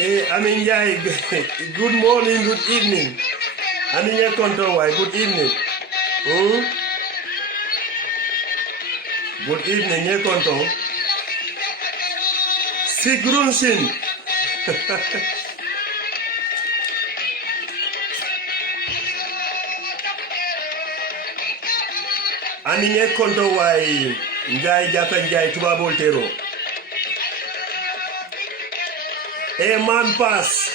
Amin Jai, good morning, good evening. Amin Jai Kontowai, good evening. Good evening, Jai Konto. Sigrun Sin. Amin Jai Kontowai, Jai Jata Jai Tubabol Tero. Man pass.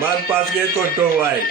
Man pass Jai Kontowai.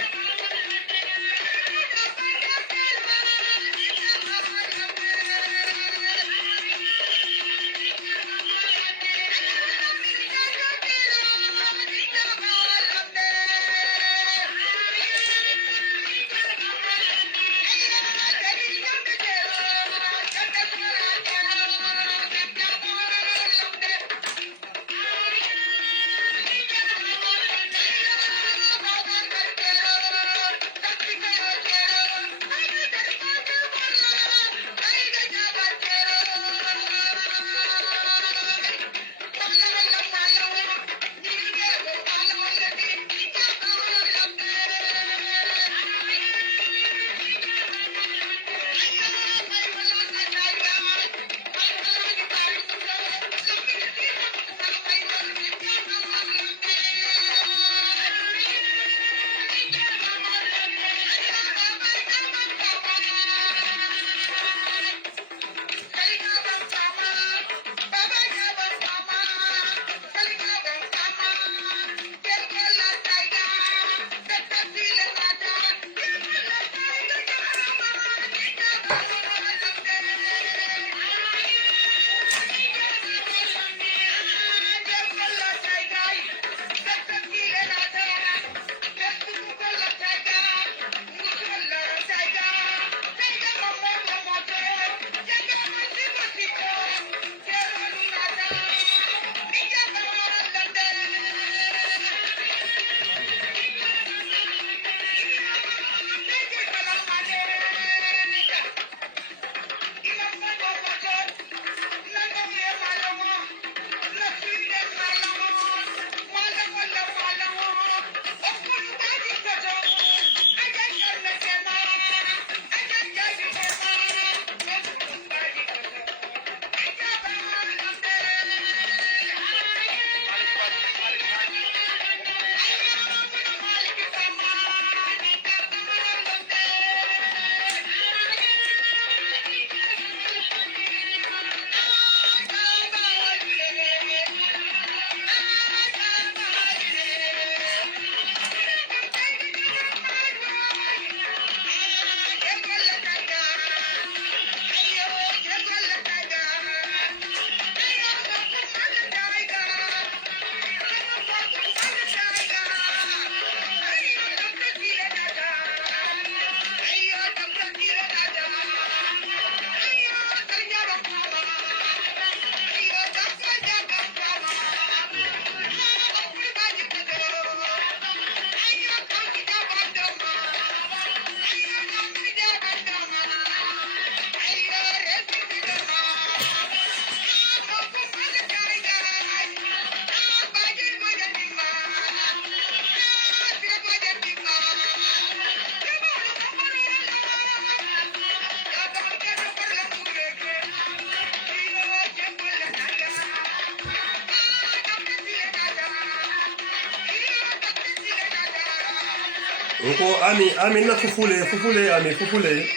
Nko ami na fufule ami fufule.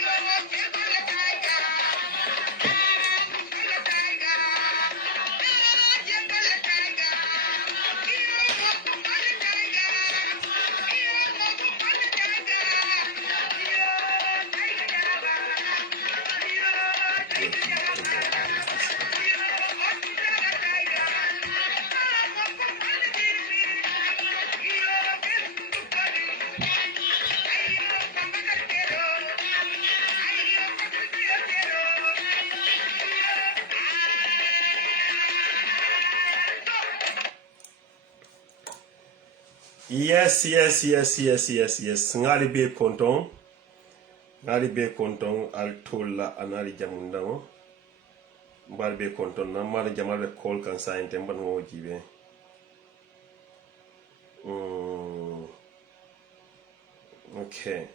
Yes. Ngali be konton al tolla anali jamundamo. Mbal be konton na mala jamal be call kan sa inte mban wo jibe. Mm, okay.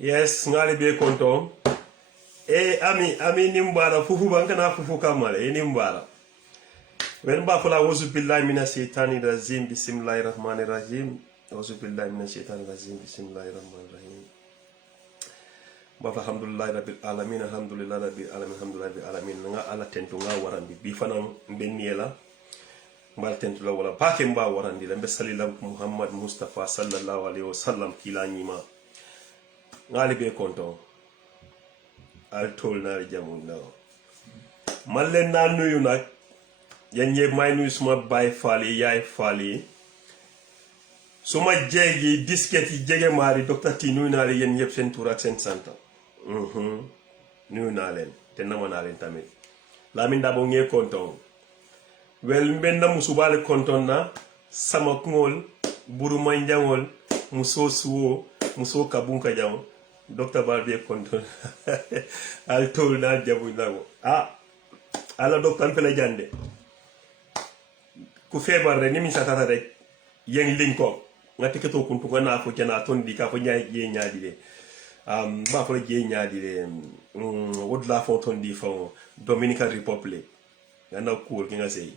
Yes, ngali be konto. Ami nimbara fufu bankana fufu kamale nimbara. Wen ba fala wuzu billahi minash shaitani rajim bismillahir rahmanir rahim. Wuzu billahi minash shaitani rajim bismillahir rahmanir rahim. Ba alhamdulillah rabbil alamin alhamdulillah rabbil alamin alhamdulillah rabbil alamin nga ala tentu nga warandi bi fanam benniela mbal tentu la wala pake mba warandi la sallallahu muhammad mustafa sallallahu alaihi wasallam kila nyima ngali be konto al tol na jamun law man len na nuyu nak yanye may nuyu suma bay fali yaay fali suma jegi disket yi jege mari docteur ti nuyu na le yen yeb sen tour ak sen santa nuyu na len te nama na len tamit lamin dabo nge konton wel mbenna musubale konton na sama kungol buru manjangol muso suwo muso kabunka jaw docteur balbe konton al tol na jabu nago ala docteur fele jande ku febar re ni mi satata rek yen linko ngati keto kuntu ngana fo jana ton di ka fo nyaay je nyaadi de ba fo je nyaadi de wodla fo ton di fo Dominican Republic ngana cool ki nga sey.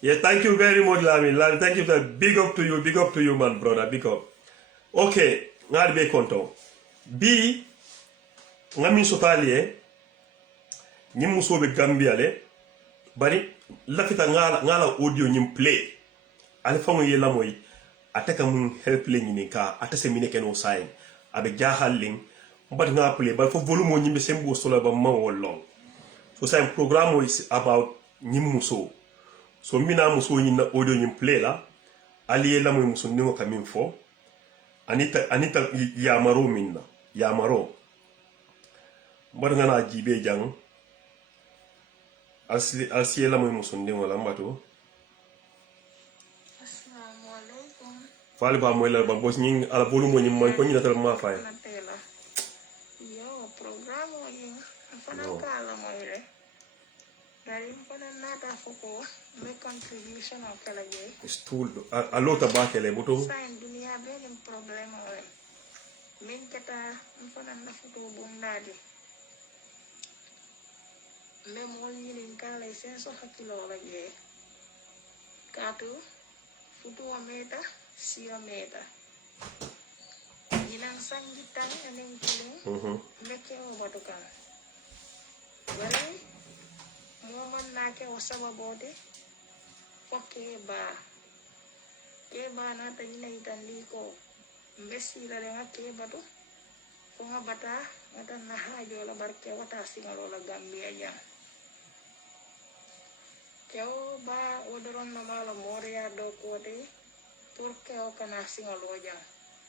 Yeah, thank you very much Lamin. Thank you, big up to you man brother, big up. Okay, ngal be konto bi ngami sotalie ni muso be Gambia le bari lafita ngala audio nyim play ale fango yela moy ataka mun help le nyini ka atase mine keno sign abe jahalling mbat nga play ba fo volume nyimbe sembo sola ba ma wolong so say program is about nyim muso so mina muso nyina audio nyim play la ali yela moy muso ningo kamin fo anita yamaro minna yamaro mbat nga na jibe jang alsi la moy musundi wala mbato assalamu alaikum fali ba moy la ba bos ñing ala bolu mo ñim man ko ñina tal ma fay yo programo yi fana kala moy re dari fana nata foko me contribution o kala je stool alota ba kele boto sain dunia ben problème o min kata fana na foto bundadi même wol ñinin kala senso hakilo la je katu futu wa meta siyo meta yinan sangitan anen kilin meke o batukan wale mo man na ke o sababote fokke ke ba na ta yina itandi ko mbesi la le ngake batu ko ngabata ngata na hajo la barke wata singalo la Gambia jang keo ba odoron na mala moria do kote pour keo kana singalo jang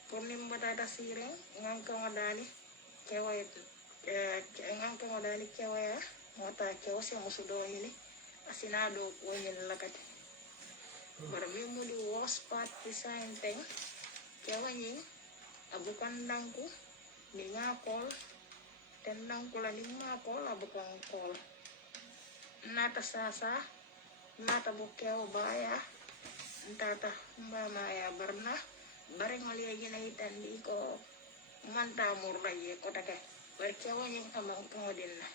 pour nimbata ta sire nganka ngadani keo nganka ngadani keo ya mata keo se musudo yini asina do ko nyen lakati bar mi mudi was part design thing keo nyin abukan dangku ni ngakol tendang kula ni ngakol abukan kol nata sasa nata bukeo baya ntata mama ya barna bareng ngaliya gina itandi ko manta murra ye ko take berkewa nying amang pangodin na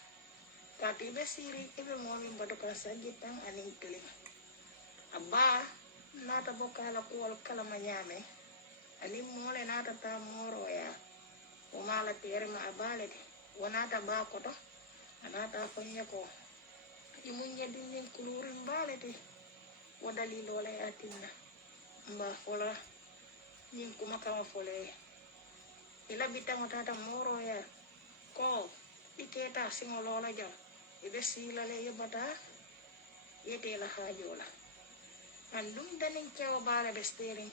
kati be siri ibe momi badoka sagitang aning kling abba nata bokala kuwal kala manyame ani mole nata ta moro ya umala tere ma abale de wanata ba ko to anata fanya ko imunya dinin kulurin balete wadali lola atinna mba fola nyin kuma kama fole ila bitang tata moro ya ko iketa singolola jam ibe sila le yebata yete la hajola andum danin kewa bala bestering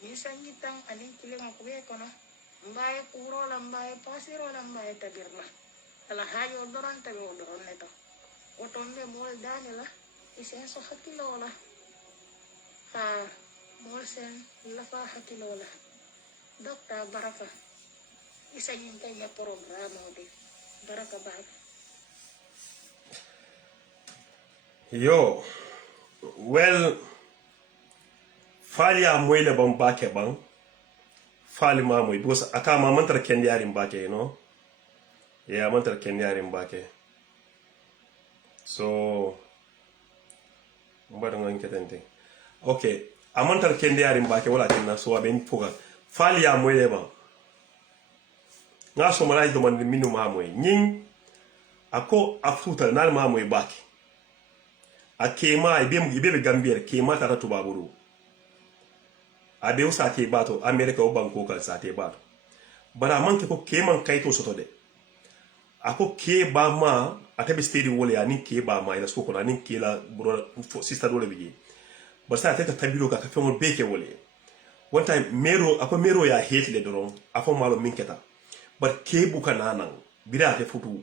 misan gitang anin kilinga kuwe kono mbaye kurola mbaye pasirola mbaye tabirla ala hajo doron tabi odoron neto otombe mol danila isen so hakilola mol sen lafa hakilola dokta baraka isa yin kay programa de baraka ba yo well fali ya moyle ban bake ban fali ma moy because aka ma mantar kendi yarin bake you know yeah mantar kendi yarin bake so mbara ngan ketente okay amantar kendi yarin bake wala tinna so aben fuga fali ya moyle ban nga so mala do man minu ma moy nyin ako afuta nal ma moy bake akema ibe Gambia kema tata tubaburu abe usa ke bato America o banko kan sa te bato bara manke ko keman kaito soto de ako ke ba ma atabe stedi wole ani ke ba ma ila skoko ani ke la bro sister dole biji basta ta tabilo ka fe mo beke wole one time mero ako mero ya hate le doron afo malo minketa but ke buka nanan bida te futu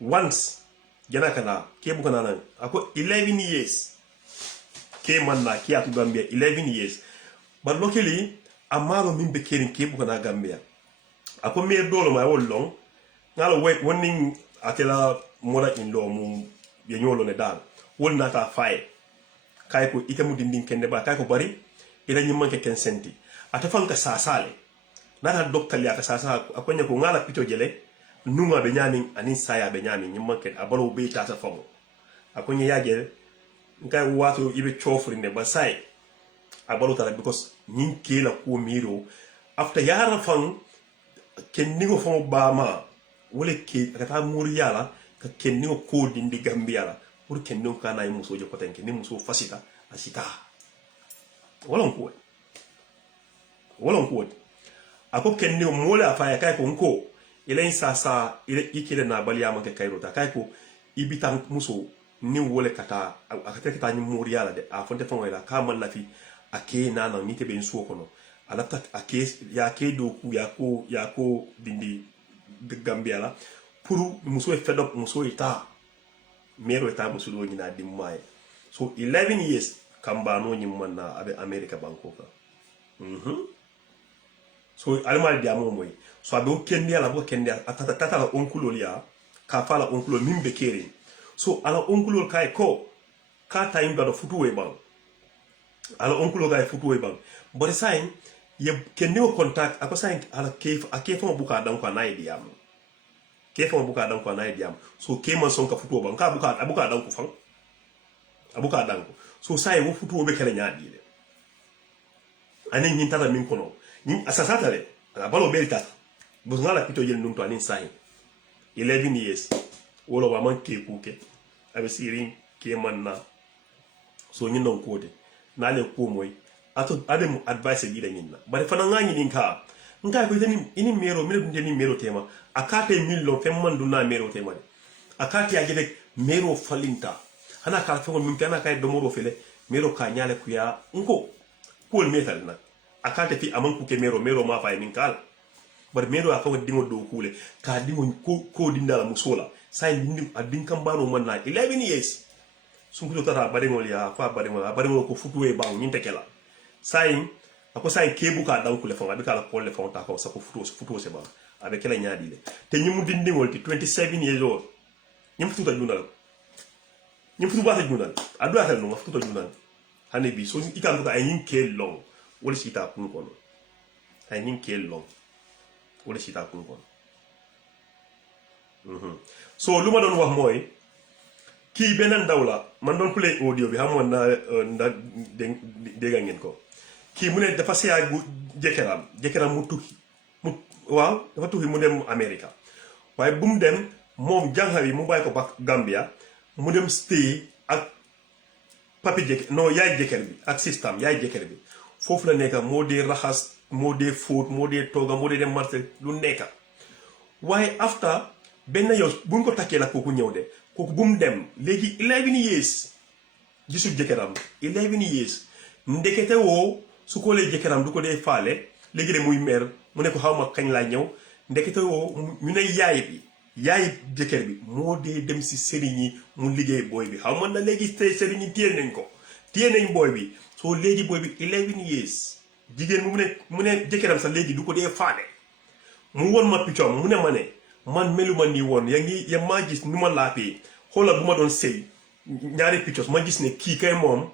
once jana kana ke buka nanan ako 11 years ke manna ke atu Gambia 11 years but luckily amaro min be kerin ke buka na Gambia ako me dolo ma wol long ngalo wait warning atela moda in law mum ye nyolo ne dal wol nata fay kay ko itemu dindin kende ba kay ko bari ila nyimman ke ken senti atafan ka sasale nata doctor ya ka sasa akonya ko ngala pito jele numa be nyami anin saya be nyami nyimman ke abalo be tata famo akonya yagel ngai wato ibe chofri ne ba sai abalo tara because nyin kila ko miro after yara fan ken nigo famo ba ma wole ke kata muri yala ka ken nigo ko dindi Gambia la pour ken nigo kana muso je potenke ni muso fasita asita wolon ko ako ken nigo mole afaya kay ko nko ile sasa ile ikile na bali ya manke kayro ta kay ko ibitan muso ni wole kata akata kita ni muri yala de a fonte fon wala ka man lafi ake na ni te ben suo kono alata ake ya ke do ku ya ko dindi Gambia la pour muso e fed up muso ita mero ita muso do ni na dimmaye so 11 years kambano ni manna abe America bankoka so almal diamo moy so abe kendi ala bo kendi atata tata onkulo liya ka fala onkulo mimbe kere so ala onkulo kay ko ka time do futu we bang ala onkulo kay futu we bang bari sain ye kendi o contact ako sain ala kef akefo buka dan ko na idiyam kefo buka dan ko na idiyam so kema son ka futu bang ka buka dan ko fan abuka dan ko so sai wo futu be kala nyaadi le anen nyin tala min kono nyin asasata le ala balo belta buzngala pito yel num to anin sai 11 years wolo wa man ke kuke abe sirin ke manna so nyin non kode na le ko moy ato abe mu advice gi da nyinna bari fana ngani nin ka nka ko tani ini mero mi dum ni mero tema akate millo fem man duna mero tema akate ya gede mero falinta hana ka fe ngon mimpi ana kay domoro fele mero ka nyale ku ya nko kol metal na akate fi aman ku ke mero ma fa min kala bar mero aka wadi dingo do kule ka dingo ko dindala musola sai dindi adin kan bano man na 11 years sun ko tara bare ngol ya fa bare ngol ko futuwe ba nyin tekela sai ako sai kebu ka dan kule fa abi kala ko le fa ta ko sa ko futuwo se ba abe kala nyaadi le te nyimu dindi ngol ti 27 years old nyim fututa junal ni futu ba ta junal adu atal no futu to junal hane bi so ikan to ay nyin ke long wala sita kun kono ay nyin ke long wala sita kun kono so luma don wax moy ki benen dawla man don play audio bi xamone na dega ngeen ko ki mu ne dafa siya jekeram mu tukki mu waaw dafa tukki mu dem America waye bu mu dem mom janghawi mu bay ko bak Gambia mu dem stay ak papi jek no yaay jeker bi ak system yaay jeker bi fofu la nekka mo de raxas mo de foot mo de toga mo de dem marché lu nekka waye after ben yow buñ ko takké la koku ñew de koku bum dem legi 11 years gisu jekeram 11 years ndekete wo su ko le jekeram du ko de falé legi de muy mer mu ne ko xawma kañ la ñew ndekete wo ñu ne yaay jeker bi mo de dem ci serigne mu liggéey boy bi xaw man na legi serigne tiel nañ ko tiel nañ boy bi so legi boy bi 11 years jigen mu ne jekeram sa legi du ko de faale mu won ma pichom mu ne mané man meluma ni won ya ma gis numa laapé xola buma don sey ñaari pichos ma gis ne ki kay mom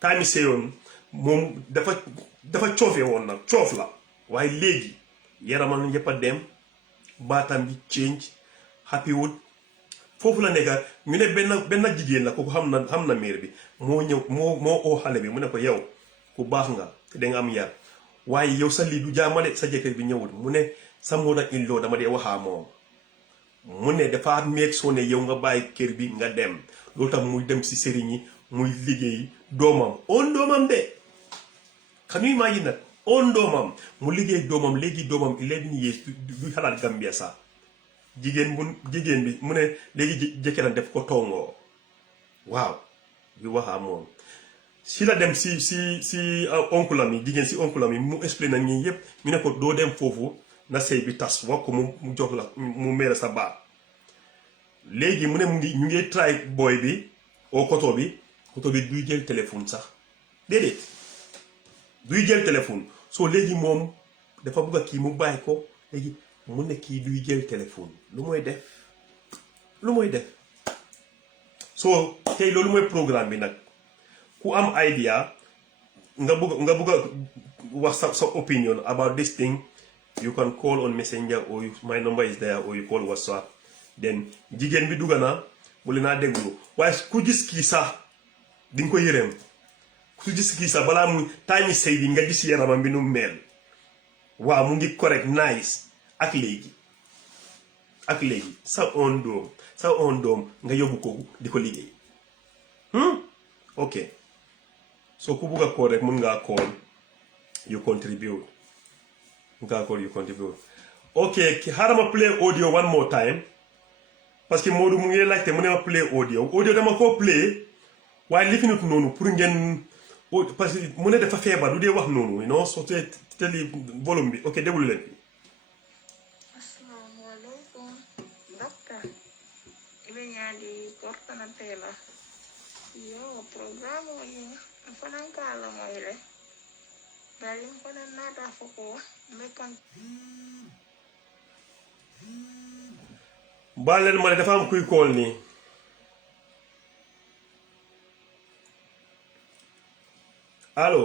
tami seyon moom dafa coofee woon nag coof la waaye léegi yaramam yëpp a dem baatam bi change happy wut foofu la nekka ñu ne benn jigéen la kooku xam na miir bi moo ñëw moo oo xale bi mu ne ko yow ku baax nga te danga am yar waaye yow sa lii du jaamale sa jëkkër bi ñëwul mu ne sa mother in law dama dee waxaa moom mu ne dafa meeg soo ne yow nga bàyyi kër bi nga dem loolu tax muy dem si sëriñ yi muy liggéey doomam de xam you imagine nag doomam mu liggéey doomam léegi doomam 11 years du xalaat Gambia sax jigéen bi mu ne léegi jëkkëram def ko tongoo waaw bi waxaa moom si la dem si oncle am yi jigéen si oncle am yi mu expliqué na ñi yëpp ñu ne ko doo dem foofu na sëy bi tas wax ko mu jox la mu meere sa baat léegi mu ne ñu ngi try boy bi au koto bi duy jël téléphone sax déedéet duy jël téléphone soo léegi moom dafa bëgg a kii mu bàyyi ko léegi mu ne kii duy jël téléphone lu mooy def soo tey loolu mooy programme bi nag ku am idea nga bëgg a wax sa opinion about this thing you can call on messenger or my number is there or you call WhatsApp then jigéen bi dugg na mu leen a déglu waaye ku gis kii sax di nga ko yërëm ku gis kii sax balaa mu taami sëy bi nga gis yaramam bi nu mel waaw mu ngi correct nice ak léegi sa own doom nga yóbbu ko di ko liggéey ok so ku bugg a call rek mun ngaa call you contribute ok xaaral ma play audio one more time parce que Modou mu ngi laajte mu ne ma play audio dama koo play waaye lifinut noonu pour ngeen parce que mu ne dafa feebar du dee wax noonu non soo teli volume bi ok déglu leen Assalamualaikum dokter ibe ñaadi kortana tela yo programme yi fanan kala moyle dalim fanan nata foko mekan baal leen ma ne dafa am kuy call nii allo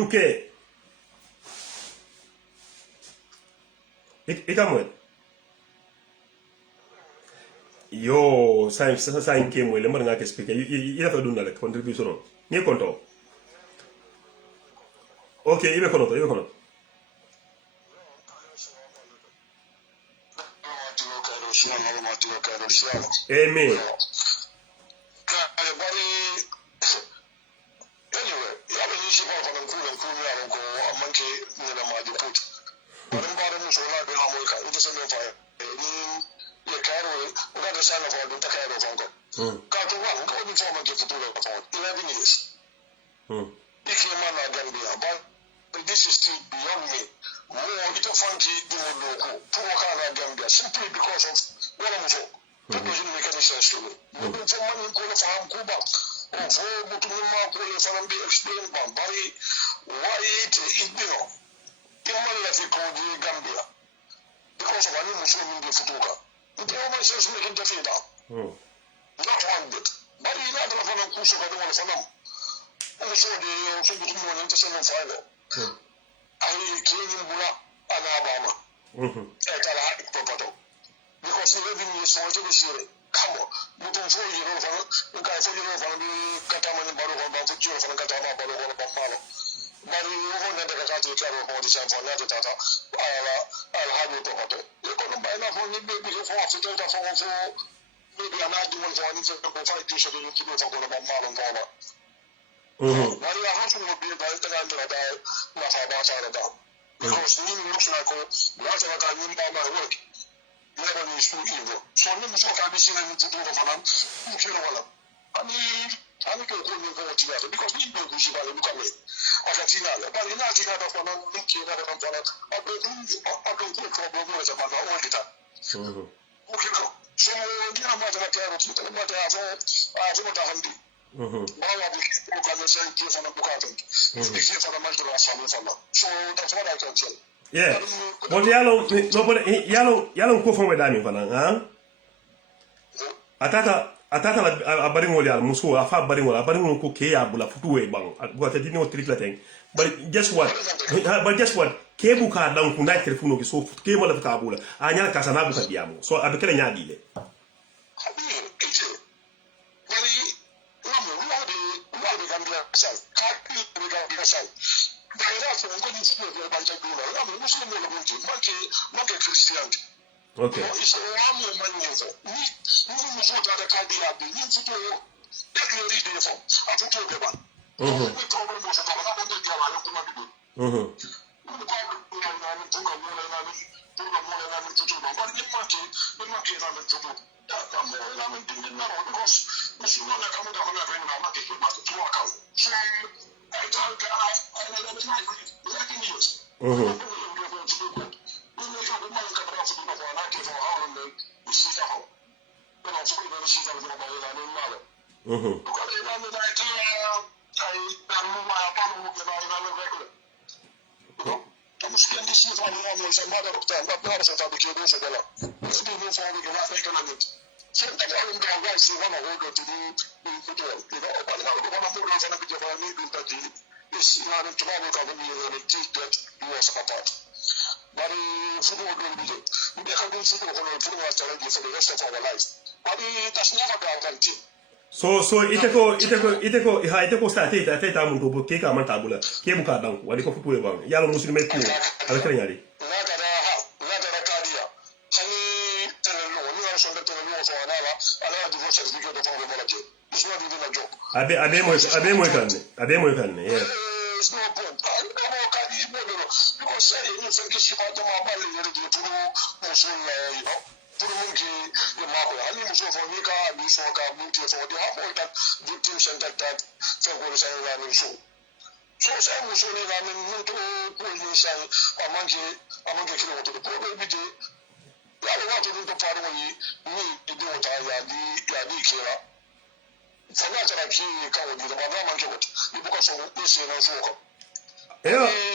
UK ikamoy yo sain ke moy le mbar nga ke expliquer ila fa dunda rek contribution ni konto ok ibe kono amen This is still beyond me. Ito fancy Gambia simply because of what I'm for. That doesn't make any sense to me. For money, call for Cuba. Or for Mutumma, call for be explained by why it Gambia. Because of a new Muslim in the Futuka. The only sense making the feed up. Not one bit. But you not have a Kusa, I don't want to know. Also, the Futuka intercession fiber. I came in Bula and Alabama. Because the revenue is so much. Come on, but don't for you know, the guy for you know, the Kataman Baro about the Jew from Katama Baro about Malo. But you won't have the Katati travel for the San Fernando Tata. I'll have you to hotel. You couldn't buy enough money, maybe for Africa for maybe I'm not doing for anything to fight this or you to go for about Malo and Gala. But your husband would be about the end of the day, not about that. Because he looks like what I can by my work. Never is too evil. So let me talk about this in to do for them. I mean, I don't go together because we don't do Shibali come in. I can see that. But in that, you have a man looking at them for that. I don't think for the words about all the time. Okay, now. So, you know, what I care about you, what I have what I have done. All of the people can say, give on a book, I think. If you give on a mental family. So, that's what I can tell. Yeah, but yalo ko fo wedani fana ha atata atata la bari ngol yal muso afa bari ngol ko ke ya bula futu we bang ko ta dino trick la ten but guess what ke bu ka dan ku na telefono ki so ke mala ka bula anya ka sana bu ka diamo so abekele nya dile okay so ite ko sa te mun to ke ka man tabula ke bu ka dan wali ko futu e bang yalla muslime ko ala kala nyari abe moy kan yeah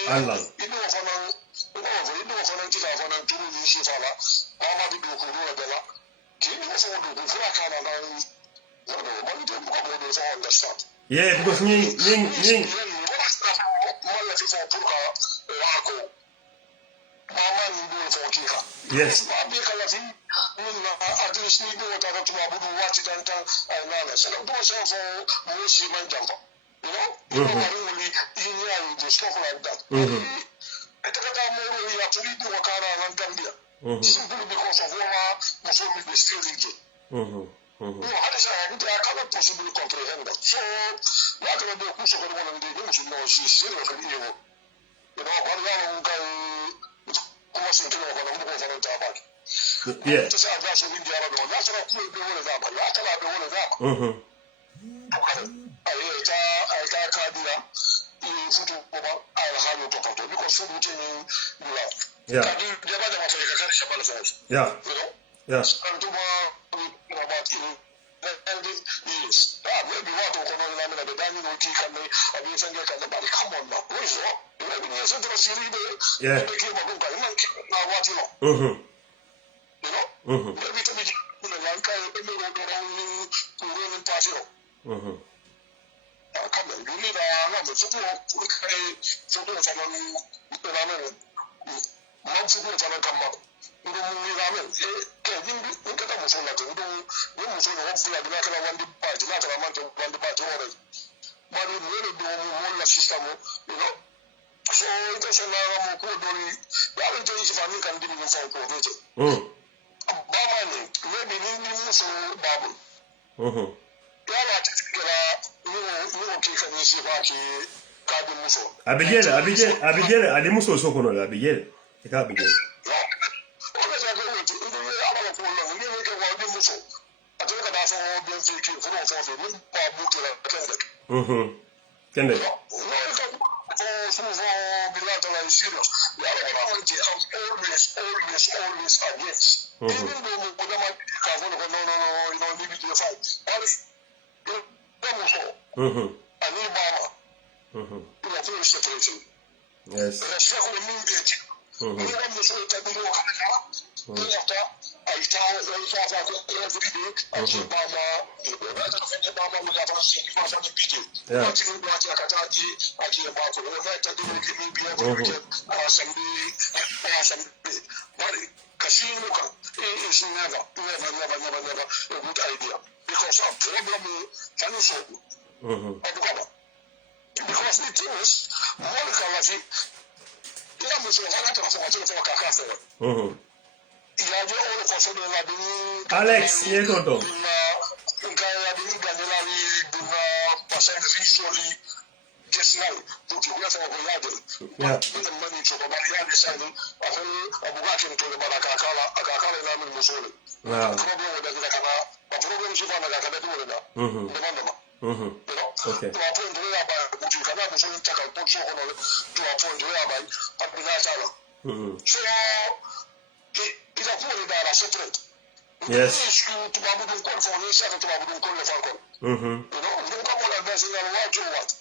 Allah yeah because ning yes simply because of what Muslim is still into. I cannot possibly comprehend that. So, not going to be a push of one of the news, you know, she's serious and evil. You know, but I don't go almost into a number of them about. Yeah. To say that's what India are doing. That's what I feel the whole of that. That's what I do all of that. I can't do that. Because food routine in love. Yeah. Yeah. Yeah. And about years. Maybe what will come on the dining room kick and me, come on now. Where is it? Maybe there's a series there. Yeah. They came up now what you know. You know? Maybe to be like I pass it. Come on, you need a photo from come up. Abigel, ali muso so kono la Abigel. Ika Abigel. Kende. Always against. Even though yes. aitao waifafa every day ati bama hata kufanya bama mtafanya sisi kwa sababu pite ati ndio ati akataji ati ambapo wameta ndio kimbi hapo asambi bali kasino ka is never a good idea because our problem can solve because it is more kalafi ila msonga hata kwa kakasa Alex, yes, tonton. Okay. Yes.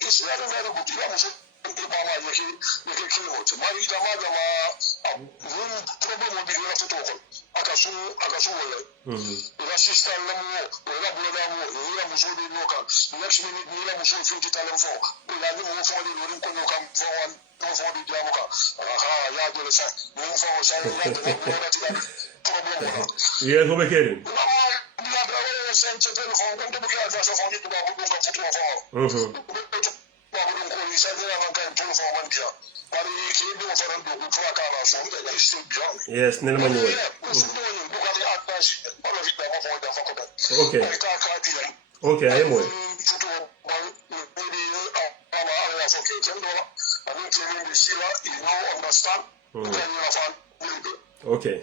It's very, very good. Yes, over here. Yes, Nelma Newell. Okay. Okay, I am well. Okay.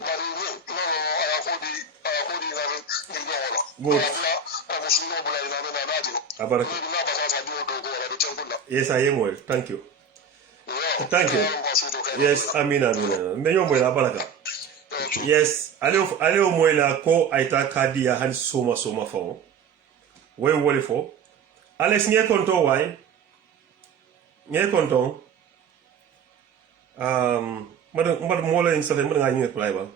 Good. Yes, I am well. Thank you. Thank you. Yes, Amina. Menyo mwela baraka. Yes, aleo mwela ko aita kadi ya han soma fo. We wole fo. Alex nye konto wai. Nye konto. Mad mola in safe mad nga play ba.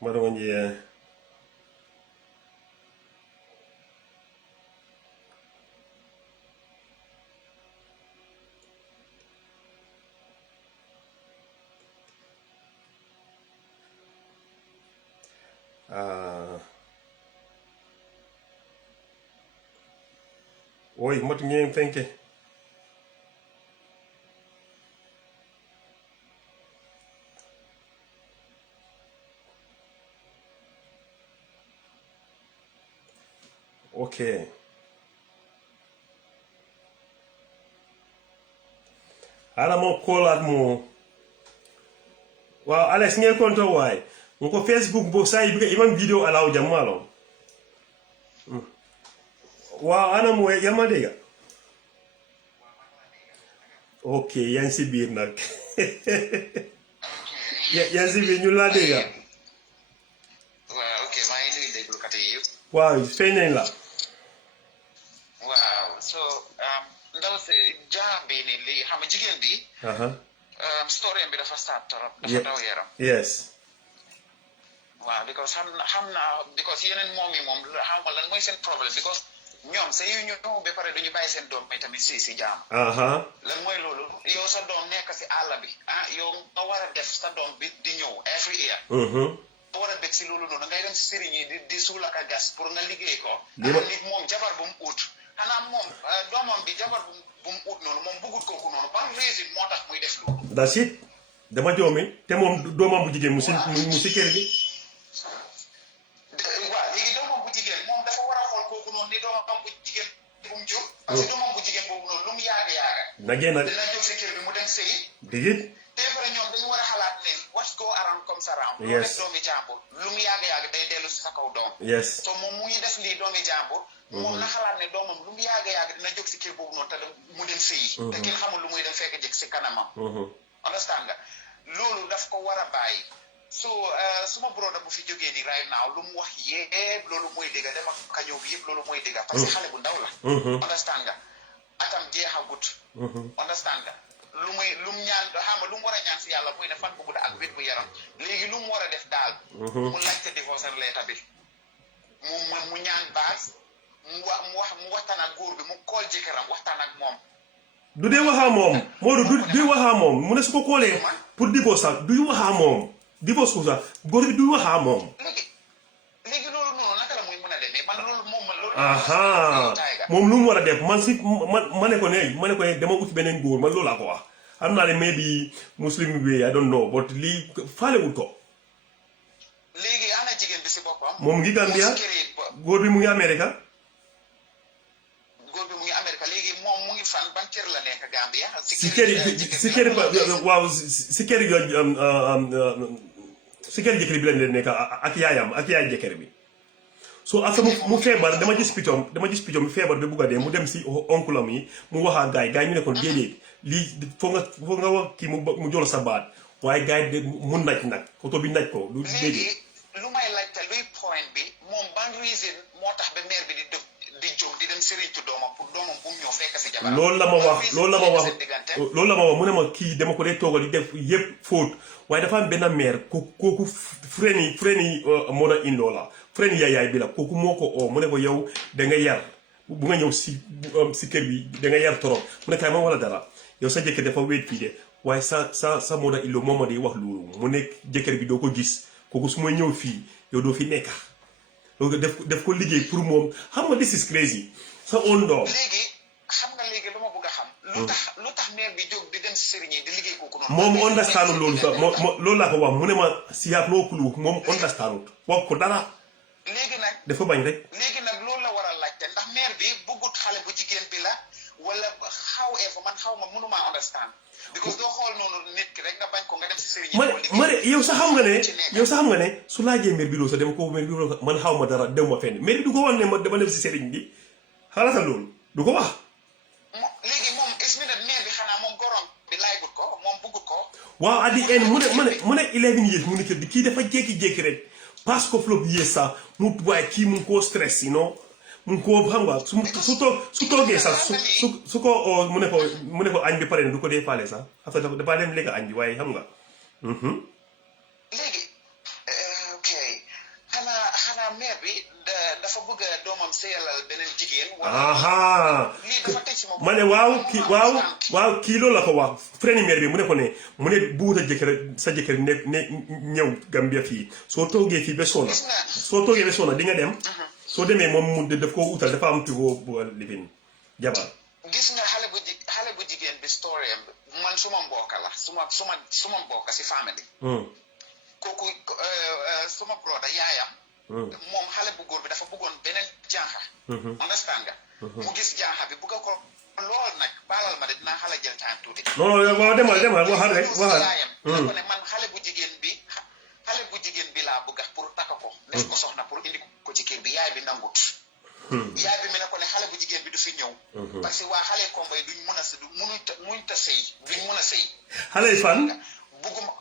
Madonje Oi, mat ngeen fenke. Okay. Ala mo kolat mo. Wow, Alex ngeen konto way. Nko Facebook bo say bi imam video alaw jamalo. Wow, ana mo yamadega. Okay, yan si biir nak. Yan si biir ñu la dega. Waaw, okay, maa ngi nuyu déglu kat yi yëpp. Waaw, feeñ nañ la. Waaw, so ndaw si jaam bi ni lii xam nga jigéen bi. Story bi dafa start torop dafa daw yaram. Yes. Waaw, because xam naa because yeneen moom yi moom xam nga lan mooy seen problème because ñoom sa yu ñu ba pare duñu bàyyi seen doom may tamit si jaam. Lan mooy loolu yow sa doom nekk si àll bi yow nga war a def sa doom bi di ñëw every year. nga war a dégg si loolu noonu ngay dem si sëriñ yi di suul ak a gas pour nga liggéey ko. nit moom jabar bu mu ut xanaa moom doomam bi jabar bu mu ut noonu moom bëggut kooku noonu ban raison moo tax muy def loolu. That's it. Dama joomi te moom doomam bu jigéen mu si kër gi. waaw léegi doomam bu jigéen moom dafa war a xool kooku noonu ni doomam bu jigéen bu mu jur. parce que doomam bu jigéen boobu noonu lu mu yaaga. na génn dina jóg si kër bi mu dem sëyi. digit. te pare ñoom dañu war a xalaat ne what go around comes around. Yes. doomi jàmbur lu mu yaaga day dellu si sa kaw doom yes so moom mu ngi def lii doomi jàmbur moom na xalaat ne doomam lu mu yàgg dina jóg si kër boobu noonu te mu dem sëyi te kenn xamul lu muy dem fekk jëkk si kanamam understand nga loolu daf ko war a bàyyi so suma broda bu fi jógee ni right now lu mu wax yëpp loolu mooy dégga dem ak kañoo bi yëpp loolu mooy dégga parce que xale bu ndaw la understand nga atam jeexagut understand nga lu mu ñaan xama lu mu war a ñaan si yàlla muy ne fan bu gudd ak wét bu yaram léegi lu mu war a def daal mu laajte divorce letter bi mu ñaan baas mu waxtaan ak góor bi mu kool jëkkëram waxtaan ak moom du dee waxaa moom Modou du waxaa moom mu ne su ko koolee pour divorce sax du waxaa moom divorce ko sax góor bi du waxaa moom léegi loolu noonu naka la muy mën a demee man loolu moom moom lu mu war a def man si ma ne ko ne dama uti beneen góor man loolu laa ko wax xam naa ne maybe muslim bi I don't know but lii faalewul ko léegi ana jigéen bi si boppam moom ngi Gambia góor bi mu ngi America léegi moom mu ngi fan ban kër la nekk Gambia si kër waaw si kër jëkkër bi lañ leen nekk ak yaay jëkkër bi so after mu feebar dama gis piccom bi feebar bi bugg a dee mu dem si oncle am yi mu waxaa gaay ñu ne ko déedéet lii foo nga wax kii mu jolo sa baat waaye gaay de mu naj nag oto bi naj ko du déedéet lu may laajte luy point bi moom ban reason moo tax ba maire bi di jóg di dem sëriñtu doomam pour doomam bu mu ñëw fekk si jabar loolu la ma wax mu ne ma kii dama ko dee toogal di def yëpp fóot waaye dafa am benn maire kooku freni moo da indoo la freni yaay bi la kooku moo ko oo mu ne ko yow da nga yar bu nga ñëw si kër bi da nga yar torop mu ne kaay ma wala dara yow sa jëkkër dafa wéet fii de waaye sa moo da indoo moom ma di wax loolu mu nekk jëkkër bi doo ko gis kooku su may ñëw fii yow doo fi nekka loolu def ko liggéey pour moom xam nga this is crazy sa own doom léegi xam nga léegi lu ma bëgg a xam lu tax maire bi jóg di dem si sëriñ yi di liggéey kooku noonu moom understand loolu sax loolu laa ko wax mu ne ma si yaat noo kulu moom understand wax ko dara léegi nag dafa bañ rek léegi nag loolu la war a laajte ndax maire bi bëggut xale bu jigéen bi la wala man xaw ma mënumaa understand because doo xool noonu nit ki rek nga bañ ko nga dem si sëriñ yi ma ne yow sax xam nga ne su laajee maire bi loolu sax dama ko maire bi loolu man xaw ma dara dem ma fenn maire bi du ko wax ne ma dama dem si sëriñ bi xalaata loolu du ko wax léegi moom isminat maire bi xanaa moom gorom bi laaygut ko moom bëggut ko waaw at the end mu ne 11 years mu ne kii dafa jékki-jékki rek parce que flop years sax mu waaye kii mu ngi koo stress mu ngi koo xam nga su toogee sax su ko mu ne ko añ bi pare ne du ko dee faale sax après dafa dem lekk añ bi waaye xam nga léegi ok xanaa maire bi dafa bëgg a doomam sëyalal beneen jigéen lii dafa tëj si ma ne waaw kii loolu la ko wax frère maire bi mu ne buut a sa jëkkër ne ñëw Gambia fii soo toogee fii ba soona di nga dem soo demee moom mu daf koo utal dafa am tugo bu livin jabar gis nga xale bu jigéen bi story man suma mbokka la suma mbokka si famille kooku suma broda yaayam moom xale bu góor bi dafa bëggoon beneen jànxa understand nga mu gis jànxa bi bëgga ko lool nag baalal ma de dinaa xale jël time tuuti non waaw demal waxal yaayam da ko ne man xale bu jigéen bi laa bëgga pour takka ko def ko soxna pour indi ko ci kër bi yaay bi nangut yaay bi mi ne ko ne xale bu jigéen bi du fi ñëw parce que waa xale kombo yi duñ mën a muñ ta sëy duñ mën a sëy xale yi fan bugguma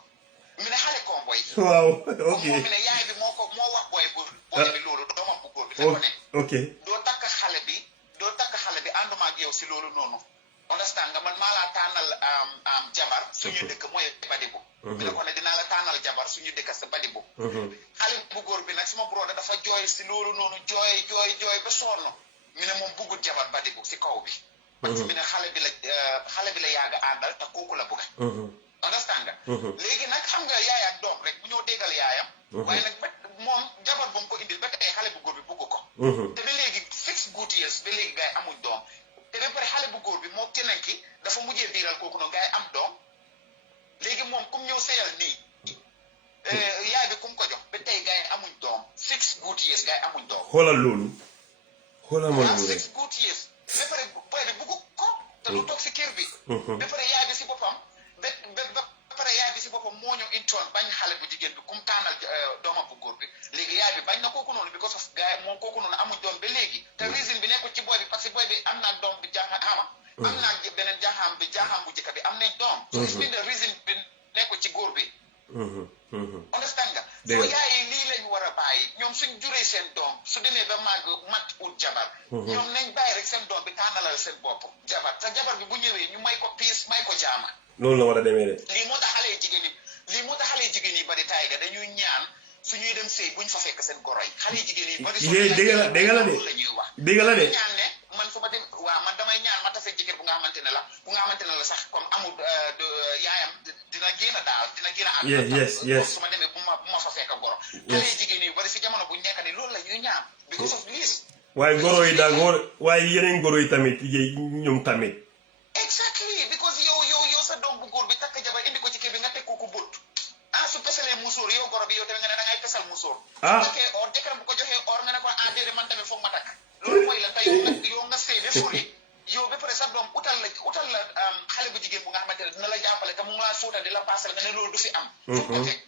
mi ne xale kombo yi waaw ok moom mi ne yaay bi moo wax booy bi loolu doomam bu góor bi ne ko ne ok doo takk xale bi ànduma ak yow si loolu noonu understand nga man maa laa tànnal jabar suñu dëkk mooy Badibu mi ne ko ne dinaa la tànnal jabar suñu dëkk sa Badibu xale bu góor bi nag suma broda dafa jooy si loolu noonu jooy ba sonn mi ne moom buggut jabar Badibu si kaw bi parce que mi ne xale bi la yàgg àndal te kooku la bugga understand nga léegi nag xam nga yaay ak doom rek bu ñëw déggal yaayam waaye nag moom jabar bu mu ko indil ba tey xale bu góor bi bugg ko te ba léegi 6 good years ba léegi gars yi amuñ doom te ba pare xale bu góor bi moo keneen ki dafa mujjee biiral kooku noonu gars yi am doom léegi moom kum ñëw seyal nii yaay bi kum ko jox ba tey gars yi amuñ doom 6 good years gars yi amuñ doom xoolal loolu xoolal ma loolu rek 6 good years ba pare boy bi bugg ko te lu toog si kër bi ba pare yaay bi si boppam ba pare yaay bi si boppam moo ñëw intoon bañ xale bu jigéen bi kum taanal doomam bu góor bi léegi yaay bi bañ na kooku noonu so it's been the reason bi nekko ci góor bi understand nga so yaay yi lii lañ war a bàyyi ñoom suñ juree seen doom su demee ba màgg mat ut jabar ñoom nañ bàyyi rek seen doom bi tànnalal seen bopp jabar te jabar bi bu ñëwee ñu may ko piis may ko jaama loolu la war a demee de lii moo tax xale jigéen yi bari taay ga dañuy ñaan suñuy dem sëy buñ fa fekk seen goro yi xale jigéen yi bari dégg la de ñaan ne man fu ma dem waaw man damay ñaan ma tase jëkkër bu nga xamante ne la sax comme amul yaayam dina génn daal dina génn yes su ma demee bu ma fa fekk goro xale jigéen yi bari si jamono bu nekk ni loolu la ñuy ñaan because of this waaye goro yi daal waaye yeneen goro yi tamit ñoom tamit exactly because yow sa doom bu góor bi takk jabar indi ko ci kër bi nga teg ko bët su pesalee musóor yow goro bi yow tamit nga ne da ngay pesal musóor takkee or jëkkëram bu ko joxee or nga ne ko déedéet man tamit foog ma takk loolu mooy la tey yow nga sëy ba sori yow ba pare sa doom utal la xale bu jigéen bu nga xamante ne dina la jàppale te mu ngi laa suuta di la paasal nga ne loolu du fi am fu ko teg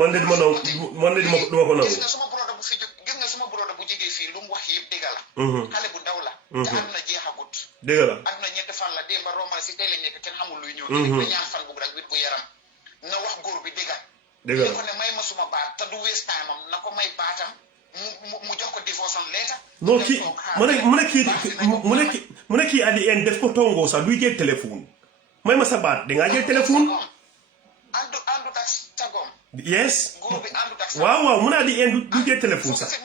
man de duma ko nangu gis nga suma broda bu jógee fii lu mu wax yëpp dëgg la xale bu ndaw la te àdduna jeexagut dëgg la àdduna ñetti fan la démba romal si tey lañ nekk kenn xamul luy ñëw da ñaan fan bu rek wit bu yaram na wax góor bi dëgg la ko ne may ma suma baat te du waste time am na ko may baatam mu jox ko divorce on later non kii mu ne kii at the end def ko tongoo sax duy jël téléphone may ma sa baat dangaa jël téléphone àndut ak sagoom yes góor bi àndut ak waaw mu ne at the end du jël téléphone sax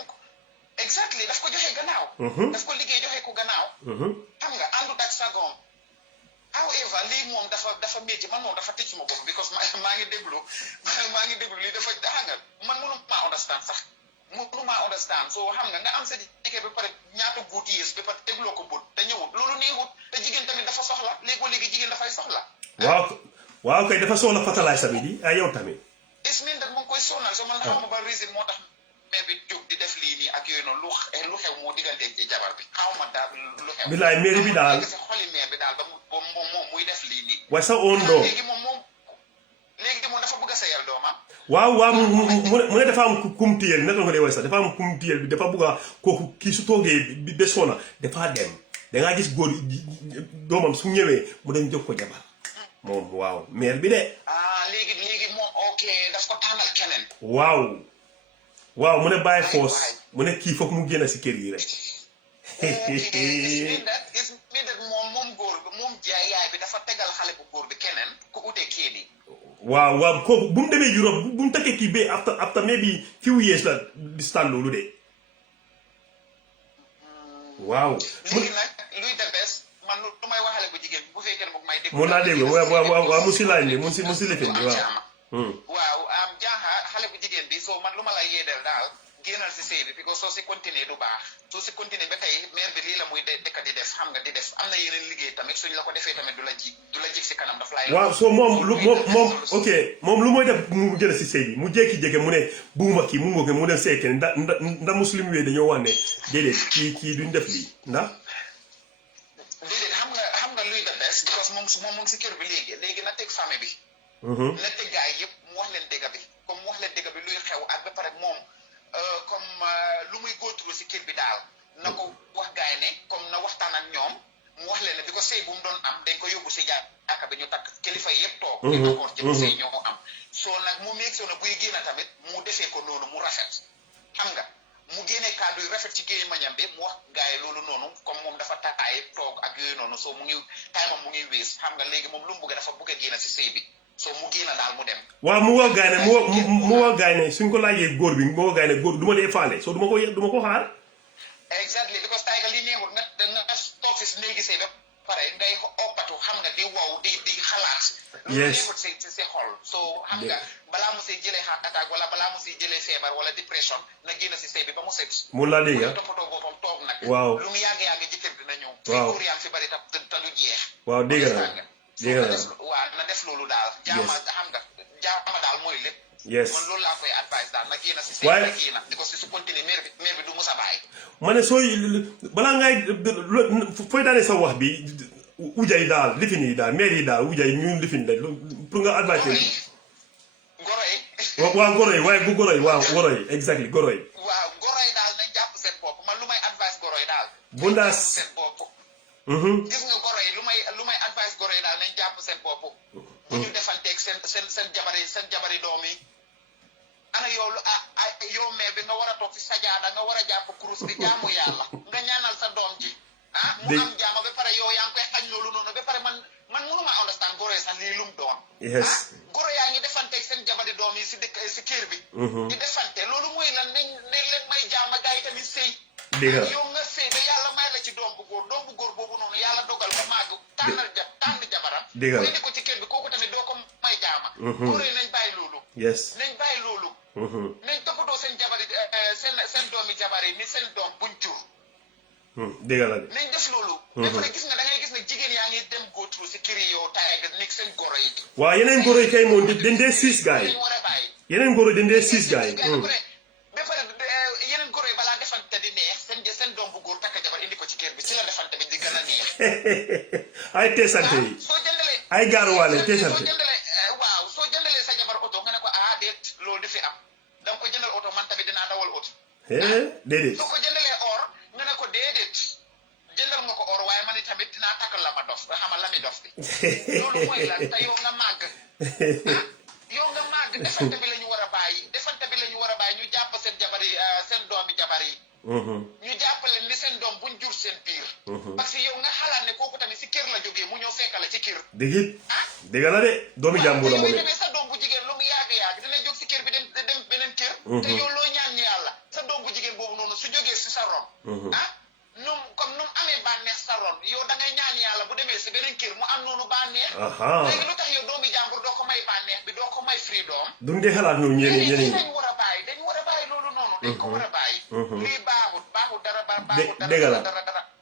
exactly daf ko joxe gannaaw daf ko liggéey joxe ko gannaaw xam nga àndut ak sagoom however lii moom dafa métti man moom dafa tëj suma bopp because maa ngi déglu lii dafa nga man mënu maa understand sax so xam nga am sa jigéen ba pare ñaata guuti yées ba pare tegloo ko bët te ñëwut loolu neexut te jigéen tamit dafa soxla léegi jigéen dafay soxla waaw kay dafa soxla fertilizer bi di yow tamit is mean that mu ngi koy sonal so man xaw ma ba reason moo tax mais bi jóg di def lii nii ak yooyu noonu lu xew moo diggante ci jabar bi xaw ma daal lu xew bilaay mairie bi daal sa xoli meer bi daal ba moom muy def lii nii waaye sa oon doo léegi moom dafa bëgg a sayal doomam waaw mu ne dafa am kum tiyel naka nga dee way sax dafa am kum tiyel bi dafa bëgg a kooku kii su toogee ba soona dafa dem dangaa gis góor doomam su ñëwee mu dem jox ko jabar moom waaw maire bi de léegi moom ok daf ko tànnal keneen waaw mu ne bàyyi foos mu ne kii foog mu génn si kër yi rek moom góor bi moom yaay bi dafa tegal xale bu góor bi keneen ku utee kii bi waaw kooku bu mu demee Europe bu mu takkee kii ba after maybe few years la di stand loolu de waaw léegi nag luy the best man lu may waxale bu jigéen bu fekkee ne moom may déglu mun naa déglu waaw mu si laaj bi mu si lifin bi waaw jaaxa xale bu jigéen bi soo man lu ma la yeedeel daal génnal si sëy bi parce que soo si continuer du baax soo si continuer ba tey mère bi lii la muy dëkk di def xam nga di def am na yeneen liggéey tamit suñ la ko defee tamit du la jig si kanam daf laay waaw soo moom ok moom lu mooy def mu gën a si sëy bi mu jékki-jékki mu ne buuma kii mu ngoge mu dem sëy kenn ndax muslim wee dañoo wax ne déedéet kii duñ def lii ndax déedéet xam nga luy the best because moom mu ngi si kër bi léegi na teg famille bi na teg gaay yëpp mu wax leen dëgg bi comme mu wax leen dëgg bi luy xew ak ba pare moom comme lu muy góotulu si kër bi daal na ko wax gaay ne comme na waxtaan ak ñoom mu wax leen ne bi ko sëy bu mu doon am dañ ko yóbbu si jàkka bi ñu takk kilifa yëpp toog ñu d'accord ci sëy ñoo am soo nag mu meeg soo na buy génn tamit mu defee ko noonu mu rafet xam nga mu génnee kàddu yu rafet ci géej mañam bi mu wax gaay loolu noonu comme moom dafa taay toog ak yooyu noonu soo mu ngi taay moom mu ngi wees xam nga léegi moom lu mu bëgg dafa bëgg a génn si sëy bi so mu génn daal mu dem waaw mu wax gaay ne mu wax gaay ne suñ ko laajee góor bi mu wax gaay ne góor du ma dee faale so du ma ko xaar exactly because tay ga li neexul nga toog si néegi sëy ba pare ngay oppatu xam nga di wow di xalaat lu neexul si xol so xam nga balaa mu siy jëlee heart attack wala balaa mu siy jëlee feebar wala dépression na génn si sëy bi ba mu set mu la dégg nga toppatoo boppam toog nag waaw lu mu yàgg jëkkër dina ñëw waaw góor yaa fi bari te du jeex waaw dégg na waaw na def loolu daal jaama xam nga jaama daal mooy lépp yes man loolu laa koy advice daal na génn si sëy na génn di ko si su continuer mère bi du musa bàyyi ma ne sooy balaa ngay fooy daane sa wax bi ujay daal lifin yi daal maire yi daal ujay ñu lifin la pour nga advice goro yi waaw goro yi waaye bu goro yi waaw goro yi exactly goro yi waaw goro yi daal nañ jàpp seen bopp man lu may advice goro yi daal bu ndaas seen bopp gis nga goro yi lu may advice goro yi daal nañ jàpp jàpp seen bopp bu ñu defanteeg seen jabari doom yi ana yow yow mais bi nga war a toog si sajaada nga war a jàpp kurus bi jaamu yàlla nga ñaanal sa doom ji mu am jaama ba pare yow yaa ngi koy xañ loolu noonu ba pare man mënuma understand goro yi sax lii lum doon goro yaa ngi defanteeg seen jabari doom yi si dëkk si kër bi di defante loolu mooy lan nañ leen may jaama gars yi tamit sëy yow nga sëy ba yàlla may la ci doom bu góor boobu noonu yàlla dogal ba màgg tànn jabaram indi ko ci kër bi kooku tamit doo ko may jaama goro yi nañ bàyyi loolu nañ bàyyi loolu nañ toppatoo seen jabari seen doomi jabar yi ni seen doom buñ jur dégg la de nañ def loolu dafa gis nga da ngay gis ne jigéen yaa ngi dem go through si kër yi yow taay ga nekk seen goro yi waaw yeneen goro yi kay moom dañ dee siis gars yi war a bàyyi yeneen goro yi dañ dee siis gars yi ba pare yeneen goro yi balaa defante di neex seen doom bu góor takk jabar indi ko ci kër bi si la defante bi di gën a neex ay teesante yi soo jëndalee ay gaaruwaale teesante waaw soo jëndalee sa jabar oto nga ne ko déet loolu di fi am danga ko jëndal oto man tamit dinaa dawal oto déedéet soo ko jëndalee or nga ne ko déedéet jëndal nga ko or waaye man tamit dinaa takkal la ma dof nga xamal la mi dof bi loolu mooy lan te yow nga màgg defante bi la ñu war a bàyyi ñu jàpp seen jabar yi seen doomi jabar yi ñu jàppale ni seen doom buñ jur seen biir parce que yow nga xalaat ne kooku tamit si kër la jógee mu ñëw fekkale ci kër dégg la de doomi jàmbur la moom demee sa doom bu jigéen lu mu yàgg dina jóg si kër bi dem beneen kër te yow loo ñaan yàlla sa doom bu jigéen boobu noonu su jógee si sa ron comme nu mu amee bànneex sa ron yow da ngay ñaan yàlla bu demee si beneen kër mu am noonu bànneex léegi lu tax yow doomi jàmbur doo ko may bànneex bi doo ko may freedom duñ dee xalaat ñoom ñeneen dañ war a bàyyi loolu noonu dañ ko war a bàyyi lii baaxut dara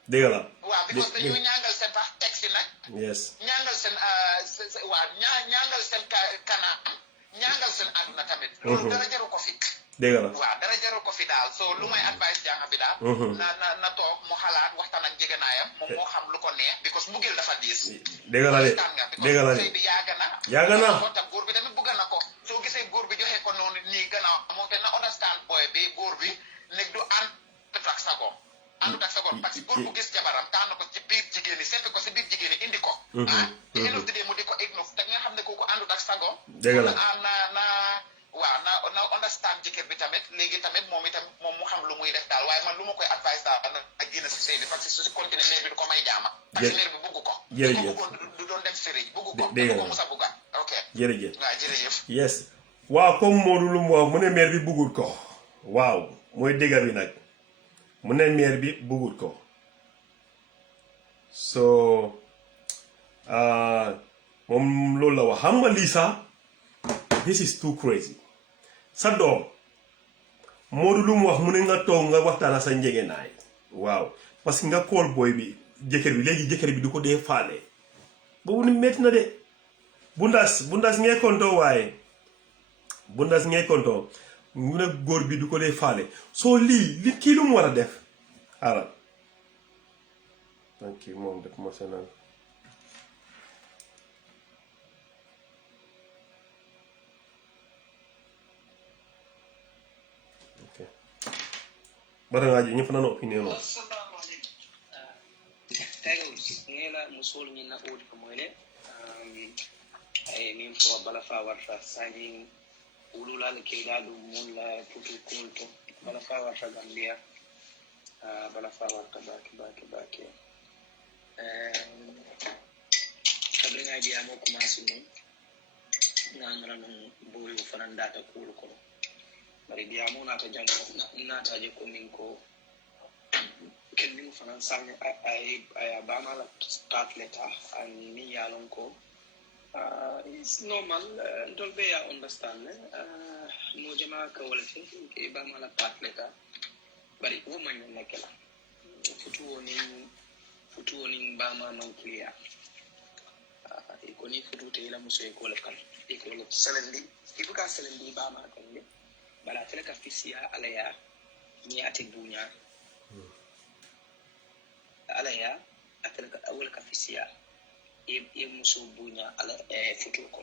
dégg la waaw because dañuy ñaangal seen tax teg si nag ñaangal seen ñaangal seen kanam ñaangal seen àdduna tamit loolu dara jaru ko fi dégg la waaw dara jaru ko fi daal so lu may advice jàng bi daal na toog mu xalaat waxtaan ak jegenaayam moom moo xam lu ko neex because mbugeel dafa diis dégg la de dégg la de sëy bi yàgg na ko tam góor bi tamit bëgg na ko soo gisee góor bi joxe ko noonu nii gannaaw moom te na understand boy bi góor bi nekk du àndut ak sagoom parce que góor bu gis jabaram tànn ko ci biir jigéen ñi seppi ko si biir jigéen ñi indi ko te enof di dee mu di ko ignore te nga xam ne kooku àndut ak sagoom dégg la na understand jëkkër bi tamit léegi tamit moom mu xam lu muy def daal waaye man lu ma koy advice daal na ak génn si sëy bi parce que su si continuer mère bi du ko may jaama parce que mère bi bugg ko du doon dem sëriñ bugg ko du ko musa bugga ok jërëjëf waaw jërëjëf yes waaw comme Modou lu mu wax mu ne mère bi buggul ko waaw mooy dégga bi nag mu ne mère bi buggul ko so moom loolu la wax xam nga lii sax this is too crazy sa doom Modou lu mu wax mu ne nga toog nga waxtaan sa njëgënaay waaw parce que nga kool booy bi jëkkër bi léegi jëkkër bi du ko dee faale boobu ni metti na de bundas ngay kontoo waaye bundas ngay kontoo mu ne góor bi du ko dee faale soo lii kii lu mu war a def ara thank you moom def ma senal bara ngaji ñëpp nano opinion o ngela musol ni na odi ko moyle ay min ko bala fa warta sani ulula le keda do mun la putu kulto bala fa warta gambia bala fa warta baki kadri ngaji amo ko masino ngana non boyo fanandata kul ko bari diamo nata jang nata je ko min ko ken min fanan sang ay abama la start letter and mi yalon ko it's normal don't be understand mo jama ka wala fi ke abama la start letter bari ko man na kala futu woni bama man clear ko ni futu te la muso ko la kan ko la salendi ibuka salendi bama kan ne bala tele ka fisiya alaya ni ate dunya alaya atele ka awal ka fisiya e muso dunya ala futu ko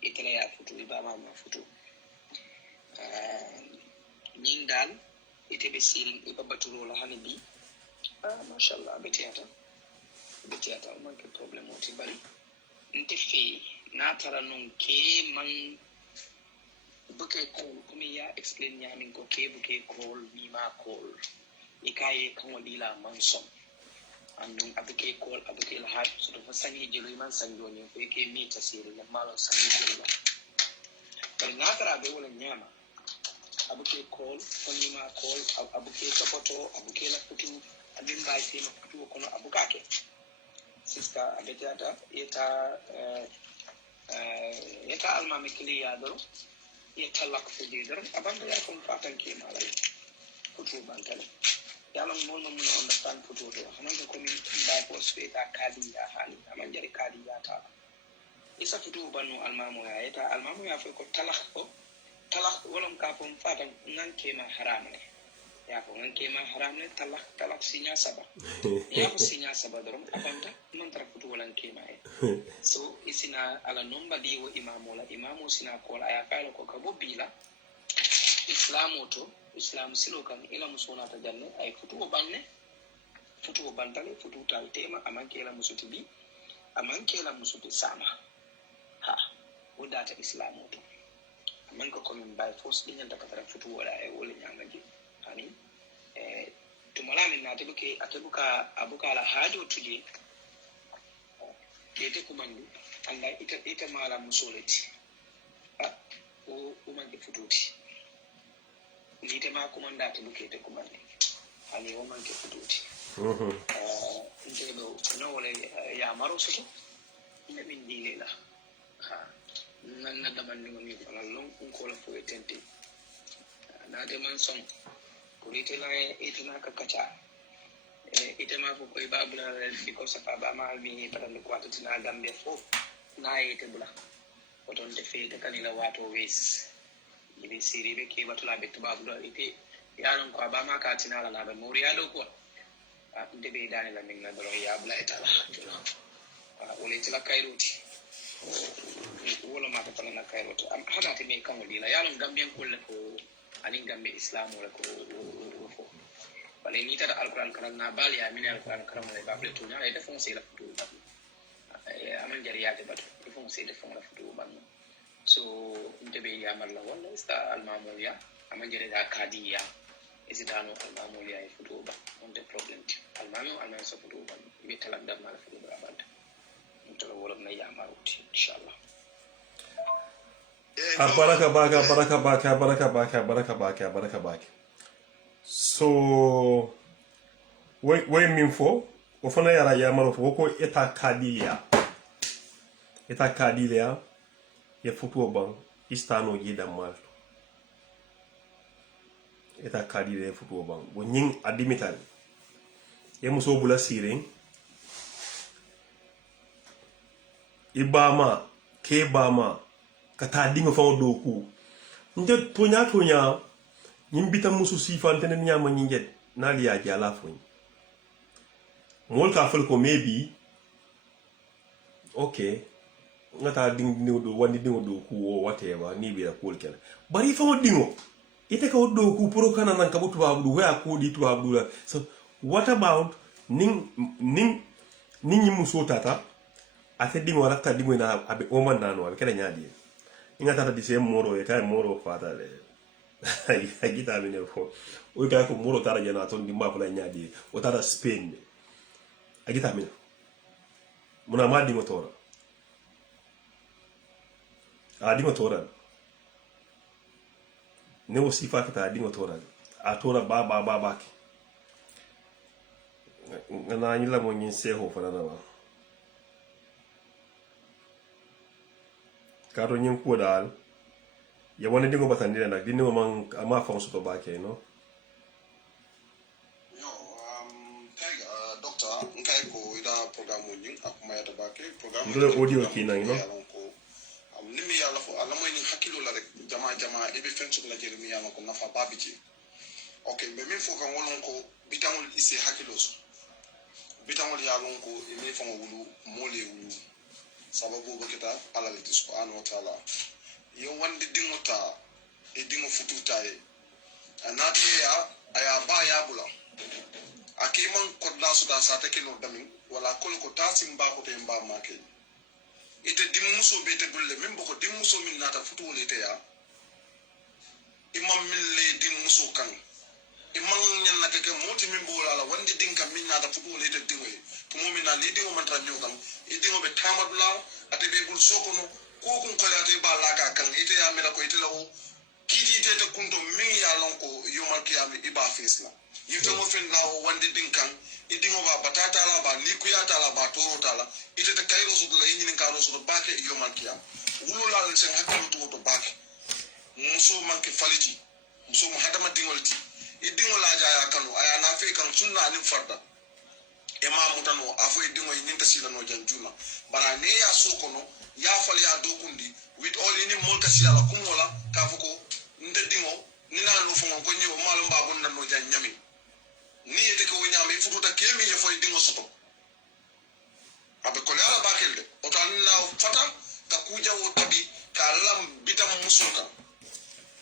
itele ya futu ibama ma futu nyindal ite be sirin e babaturo la hanibi mashallah betiata man ke problem oti bari nte fe na tara non ke man buke call kumi ya explain nyamin ko ke buke call ni ma call ikaye kan wadila manson andum abuke call abuke la hat so do sangi jelo man sanjo ni ko ke mi tasiri la malo sangi jelo pero na tara be wala nyama abuke call kuni ma call abuke kapoto abuke la putu adin bay te ma putu ko no abukake sister abetata eta alma mikli ya do talak fujidar abanda ya kon fatan ke malai futu bantale yalan mon mon understand futu do hanan ko min ba ko speta kadi ya hali aman jari kadi ya ta isa futu banu almamu ya eta almamu ya fa ko talak wolon ka pon fatan nan ke ma haram ne ya ko nan ke ma haram ne talak sinya saba ya ko sinya saba dorom abanda man tar futu wolan ke ma so isina ala nomba di wo imamu sina kola aya kala ko kabo bila islam silo kan ila musona ta janne ay futu bantale futu tal tema amanke ila musuti bi amanke ila musuti sama ha wodata islamoto amanko ko min by force din nyanta ka futu wala ay wala nyamaji hani tumolani na tebuke abuka la hajo tuje kete kumandi anda ita mala musoleti o manke fututi ni ite ma kumanda te bukete kumandi ani o manke fututi ndelo no wala ya maro soto ne min dilela ha nan na daman ni ngoni wala lon ko la fo etente na de man son ko ite na kakacha ite ma fo koy babula because of abama mi padan ko atutina gambe fo na ite bula oton de fe de kanila wato wes ibe siri be ke batula be babula ite yaron ko abama ka tinala na be moriya do ko de be dani la minna do ya bula etala jula wala itala kairoti wala ma ta tala na kairoti am hada te me kan wala yaron gambe ko le ko anin gambe islam wala ko fo wala ni tata alquran karam na bal ya min alquran karam la babule to na ida fonse la futu ba aman jariyate bat fonse de fon la futu ba so ndebe ya malla wala sta almamuliya aman jarida kadiya isidano almamuliya futu ba on the problem alman so futu ba mi talak dam na futu ba bad to wala na ya maruti inshallah baraka baka so we min fo o fana yara yamaro fo ko eta kadilia ya futuo ban istano gida malto eta kadilia ya futuo ban bo nyin adimital ya muso bula siren ibama kebama kata dingo fa doku nje tonya nyimbita musu sifante ne nyama nyinget nali ya jala fo mol ka fal ko maybe okay ngata dingo do wandi dingo do ku o whatever ni bi la kol kel bari fa dingo ite ka do ku pro kana nan ka butu abdu wa ko di tu abdu la so what about ning muso tata ate dingo rakta dingo na abe o man nano abe kala nyaadi ingata di se moro e kay moro fata le agita mine fo o ka ko moro tara jana ton di ma fala nyaadi o tara Spain agita mine muna ma dingo tora dingo tora ne o sifa ka dingo tora a tora ba ki na nyila mo nyin se ho fana na ba karo nyin ko dal ya wona dingo batandira nak dingo man ama fa so to ba ke no doctor nkai ko ida program nyin akuma ya ba ke program ndole audio ki na no nimi yalla fo ala moy ni hakilo la rek jama e be fenso la jeri mi yalla ko nafa babiji okay be min fo kan wolon ko bitangol isi hakilo so bitangol ya lon ko e mi fo wulu mole wulu sababu bakita ala le subhanahu wa ta'ala yo wandi dingota e dingo fututa e anati ya aya ba ya bula akiman ko la su da sa take no damin wala kol ko tasim ba ko te mba make muso be te bulle min boko dim muso min nata futu wole te ya imam min le dim muso kan imam nyen na ke moti min bola la wandi din kam min nata futu wole te dingoy to mo min na le dingo man tan nyokam e dingo be tamadula ate be bul sokono ko kun ko ate ba la ka kan ite ya mela ko ite lawo kiti ite te kunto min ya lon ko yomal kiyami iba fesla yito mo fen lawo wandi din kan idingo ba batata la ba likuyata la ba torota la ite te kayro so la yini ka ro so baake yomal kiyam wulu la sen hakku to baake muso manke faliti muso mo hadama dingolti idingo la jaya kanu aya na fe kan sunna ni farda e ma mutano afo idingo yinta sila no janjuma bara ne ya sokono ya fali ya dokundi with all ini molka sila la kumola ka fuko nde dingo ni na no fongo ko nyiwo malum babun nan no janyami ni yete ko nyama ifututa kemi ye foy dingo soto abe ko ala bakel de o tan na fata ka kuja o tabi ka lam bitam musuka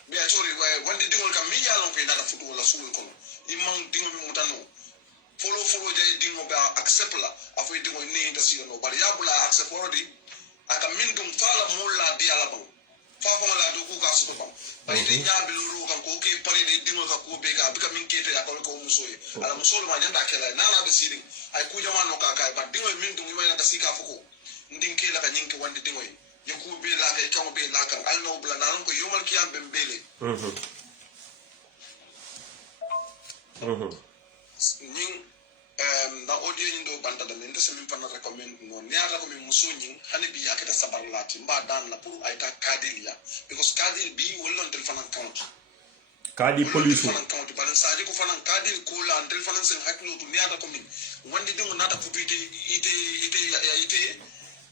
be a chori wandi dingol kam mi yalon ko nada futu wala sul kono imang dingo mi mutano folo jay dingo ba accept la afoy dingo ni ta sino no bari yabula accept already aka min dum fala mulla di ala bang fa fa la do ku ka so bang bay de nyabe luru kan ko ke pare de dingo ka ko be ka bika min kete ya ko musoye ala musol ma nyanda kala na la be siring ay ku jama no ka ba dingo min dum mi na sika fuko ndin ke la ka nyinke wandi dingo ye ku be la ka kan be la kan al no bla na ko yomal kiyam be mbele ning na audio ni do banda da men tese min fana recommend no niata ko min muso nyin hani bi yakata sabar lati mba dan la pour ay ka kadilia because kadil bi wollon tel fana count kadi police fana count balan saji ko fana kadil ko la tel fana sen haklo to niata ko min wandi dingo nata futu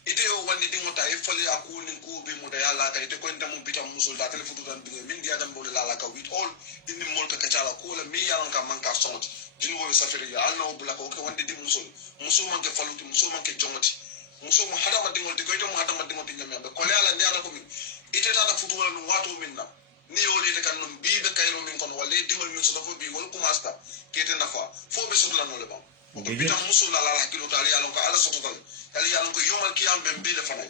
ite o wandi dingo ta e fali akuni ko be mo da yalla ka ite ko ndam bitam musul da tel futu dan dingo min dia dam bole la ka with all inni molta ka chala ko la mi yalan ka man ka sonti dinu ko safari ya alna obla ko ke wandi dim musul man ke faluti musul man ke jongoti musul mo hadama dingol di ko jom hadama dingol di nyame be ko la ndiata ko min ite ta futu wala no wato minna ni o le kan no bi be kayro min kon wala dingol min so fo bi wala ko masta kete nafa fo be so la no le ba to bitam musul la la kilo tali alon ka ala soto tal ali alon ko yomal kiyam be bi le fanay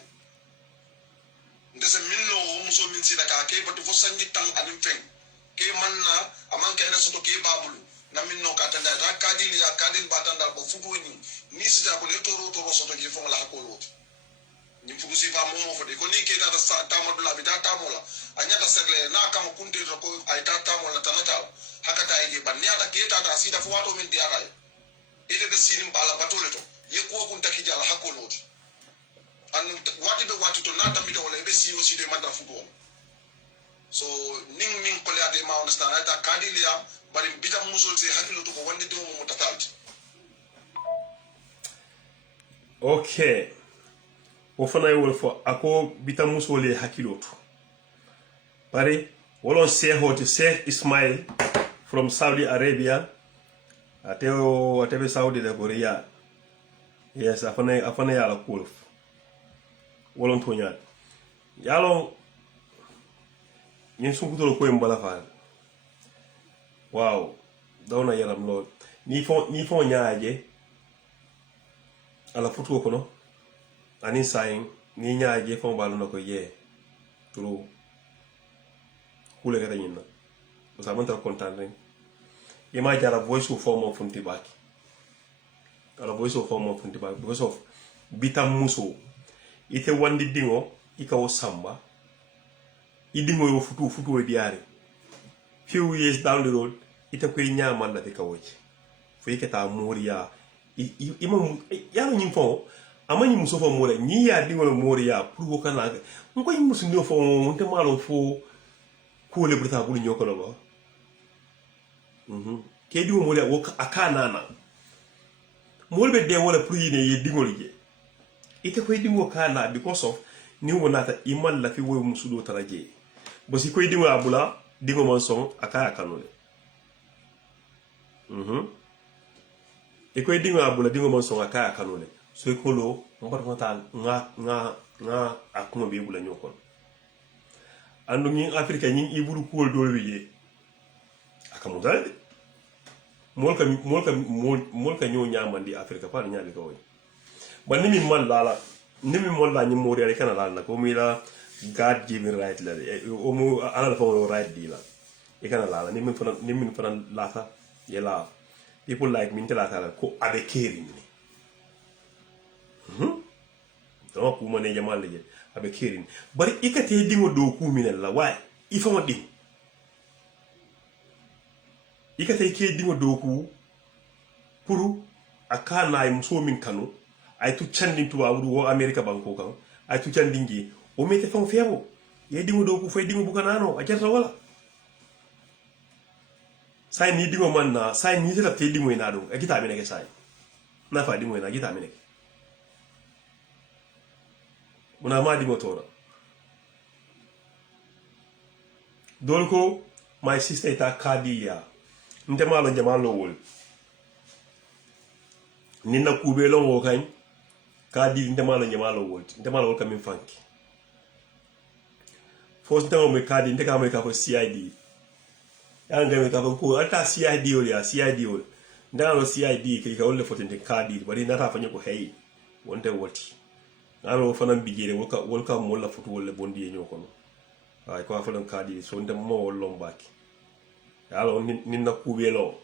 ndese minno musul min sida ka ke batu fo sanji tan anim fen ke manna aman ka ina soto ke babulu na minno ka tanda da kadil ya kadil batanda ko futu ni sida ko le toro soto je fo la ko lot ni futu si ba mo fo de ko ni ke ta sa tamadula bi ta tamola anyata serle na kam kunte ko ay ta tamola tanata hakata ye ban ni ata ke ta sida fo wato min diara ite de sirim bala batole to ye ko kun takijala hakolot an wati to nata mi to wala be si aussi de mata futu so ning min ko leade ma understand ata kadilia bari bitam musul se hakilo to ko wande do mo tatalti okay o fana yewol fo ako bitam musul le hakilo to bari wolon sehote Sheikh Ismail from Saudi Arabia atebe Saudi de Korea yes afana yala kulf wolon to nyaat yalo ñen sunkutolo ko en bala faal wow dawna yaram lol ni fo nyaaje ala futu ko no ani sayin ni nyaaje fo balu nako ye turu kule kata nyinna o sa monta content ren ima jara voice of form of funti baki ala voice of form of funti baki because of bitam muso ite wandi dingo ikawo samba idingo yo futu e diare few years down the road ita ko nyama la de kawoji fo yekata moriya imam yalo nyim fo amani muso fo mole ni ya dingo moriya pour ko kana ko yim muso no fo nte malo fo ko le brita bulu nyoko lo ke dingo mole wo akana na molbe de wala pour yine ye dingo lije ite ko dingo kana because of ni wonata imal la fi wo musudo taraje bosi ko dingo abula dingo mon son akaya kanole e ko dingo abula dingo mon son akaya kanole so ko lo mbar hotal nga akuma be bula nyokon andu ngi afrika ngi iburu ko do wiye akamu dal molka nyo nyamandi afrika pa nyaade ko woni banni mi man lala nimi molla ni mori ari kana la na ko mi la god given right la o mu ala la fo right di la e kana la ni min fana la ta ye la people like min tela ta ko abe keri ni do ku mo ne jamal le abe keri bari ikate dingo do ku min la way ifa mo ding ikate ke dingo do ku puru akana ay muso min kanu ay tu chandin tuwa wudu wo america banko kan ay tu chandingi o mete fam febo ye dingo do ku fay dingo bu kanano a jarta wala say ni dingo man na say ni tata te dingo ina do a gita mi neke say na fa dingo ina gita mi neke muna ma dingo tora dolko my sister ita kadiya ndemalo jamalo wol nina kubelo ngo kañ kadi ndemalo jamalo wol ndemalo wol kamin fanki fos ndemo me kadi ndeka me ka ko CID ya ngame ka ko ata CID ol ya CID ol ndalo CID ke ka wolle fotende kadi bari nata fanyo ko hey wonte woti alo fanam bijere wolka mo la foto wolle bondi e nyoko no ay ko fa kadi so ndemo wol lombaki alo ninna kubelo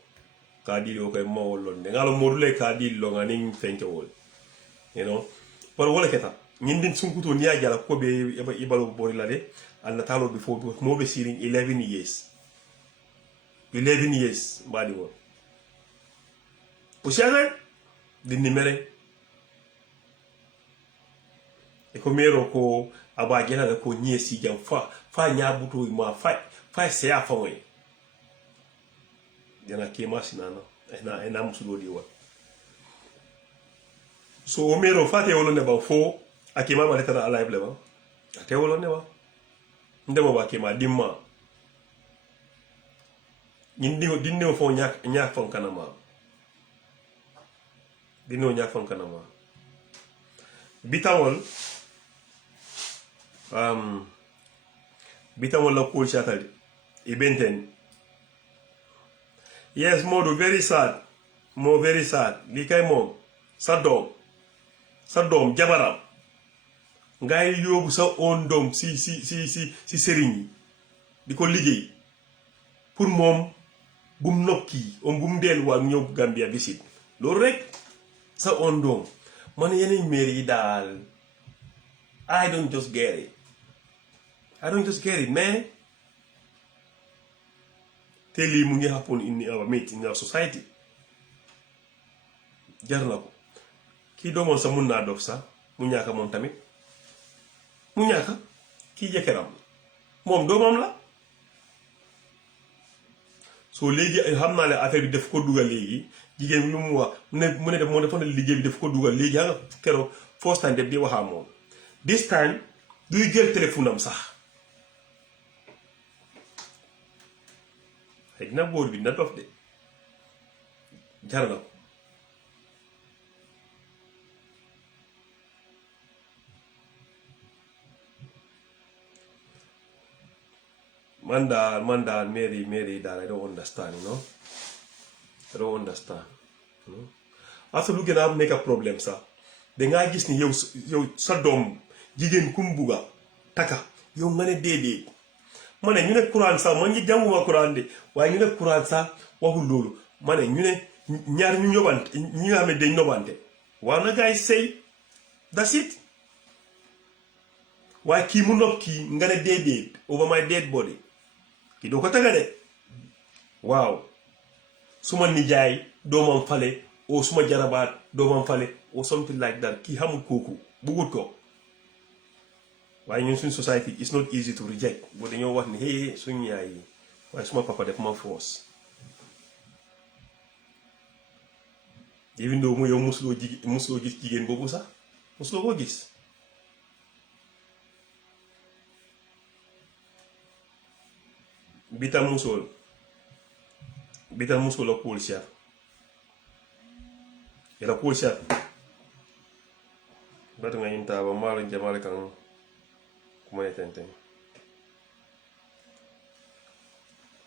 kadi o kay mo wol de ngalo module kadi lo ngani fenke wol you know par wala keta nyindin sunkuto niya jala ko be ibalo bori la de alla talo before mo be siring 11 years badi won o shana din nimere e ko mero ko aba jela ko nyesi jam fa nyabuto ma fa se afa we dina ke masinana ena musudo di wa so o mero fate wolo ne ba fo akima ma letara alive le ba ate wolo ne ba ndemo ba kema dimma dinne fo nyak fon kanama dinno nyak fon kanama bitawol la cool chatali e benten yes modu very sad li kay mom sa dom jabaram ngay yobu sa on dom si serigne diko liggéey pour mom bum nokki on bum del wa ñew Gambia visit lool rek sa on dom man yeneen mairie dal I don't just get it man tell you mu ngi happen in our society jarna ko ki doomon sa mun na dof sa mu ñaaka mom tamit mu ñaaka ki jekeram mom doomam la so legi xamna le affaire bi def ko dugal legi jigeen lu mu wax mu ne def mo defal liggéey bi def ko dugal legi nga kéro first time def di waxa mom this time duy jël téléphone am sax ay na boor bi na dof de jarna ko Manda, Mary, that I don't understand, you know. I don't understand. You know? After looking at make a problem, sir. The guy gis ni yow sa dom jigen kumbuga taka yow ngane dede. Mané ñu ne Quran sa man ngi janguma Quran de way ñu ne Quran sa waxul lolu. Mané ñu ne ñaar ñu ñobante ñi nga xamé dañ nobante. Wa na guys say that's it. Why ki mu nopp ki ngane dede over my dead body. Ki do ko taga de wow suma nijaay domam fale o suma jarabaat domam fale or something like that ki xamul koku bugut ko waaye ñun suñ society it's not easy to reject bo dañoo wax ni hey suñ yaay waaye suma papa def ma force even though mu yow musuloo gis jigéen boobu sax musuloo ko gis Bitan musol la cool shot. Ila cool shot. Batu nga yinta ba malu jamale kan kuma yetente.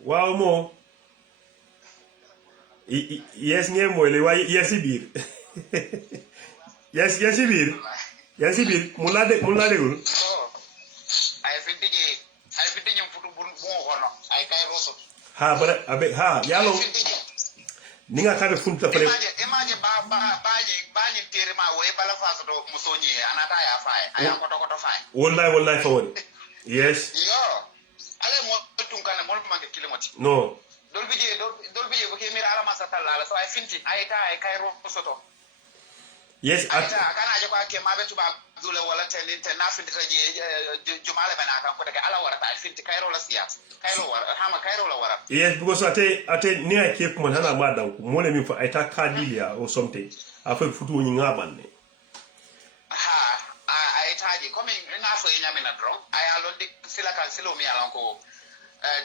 Wow mo. Yes ngeen moy le way yes bir. Yes bir. ya si bir mulla degul ay fi ñum futu bu hono ay kay roso ha bara abe ha yalo ni nga kabe funta fale image bañi tere ma way bala faso do musonyi anata ya faay ay ko to faay wallahi fa woni yes yo ale mo tunkana mo manke kilomati no dol bije ko ke mira ala masa talla so ay finti ay kay roso to yes ata kana je ko ke mabe tuba dula wala ten na finti je jumala bana kan ko de ala warata ay finti kayro la siyas kayro la wara yes because ate ni ake kuma hana ma dan ku mo le mi fa ay ta kadilia or something afa futu ni ngaban ne ay taji comme nga so nyame na dron ay alo dik sila kan silo mi alon ko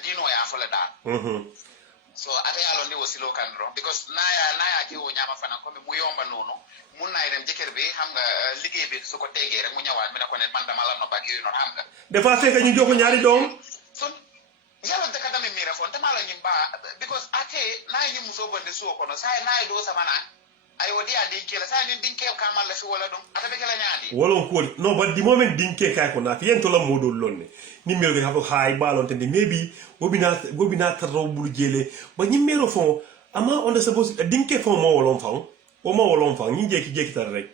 dino ya fola da so ate alo ni wasilo kan dron because naya ke o nyama fana comme mu yomba nono mun nay dem jeker bi xam nga liggey bi su ko tege rek mu ñewat mi na ko ne man dama la no bak yoy non xam nga defa fekk ñu joko ñaari doom son yalla de kadame mi refon dama la ñimba because ate nay ñi muso bande su ko no say nay do sama na ay wodi andi kela say ni dinke kamal la fi wala dum ata be kala ñaadi wolon ko no but the moment dinke kay ko na fi en to la modol lonne ni mero ga hafo hay balon tende maybe wobina tarro bulu jele ba ni mero fon ama on the suppose dinke fon mo wolon fon o mo wolon fon ni jeki tar rek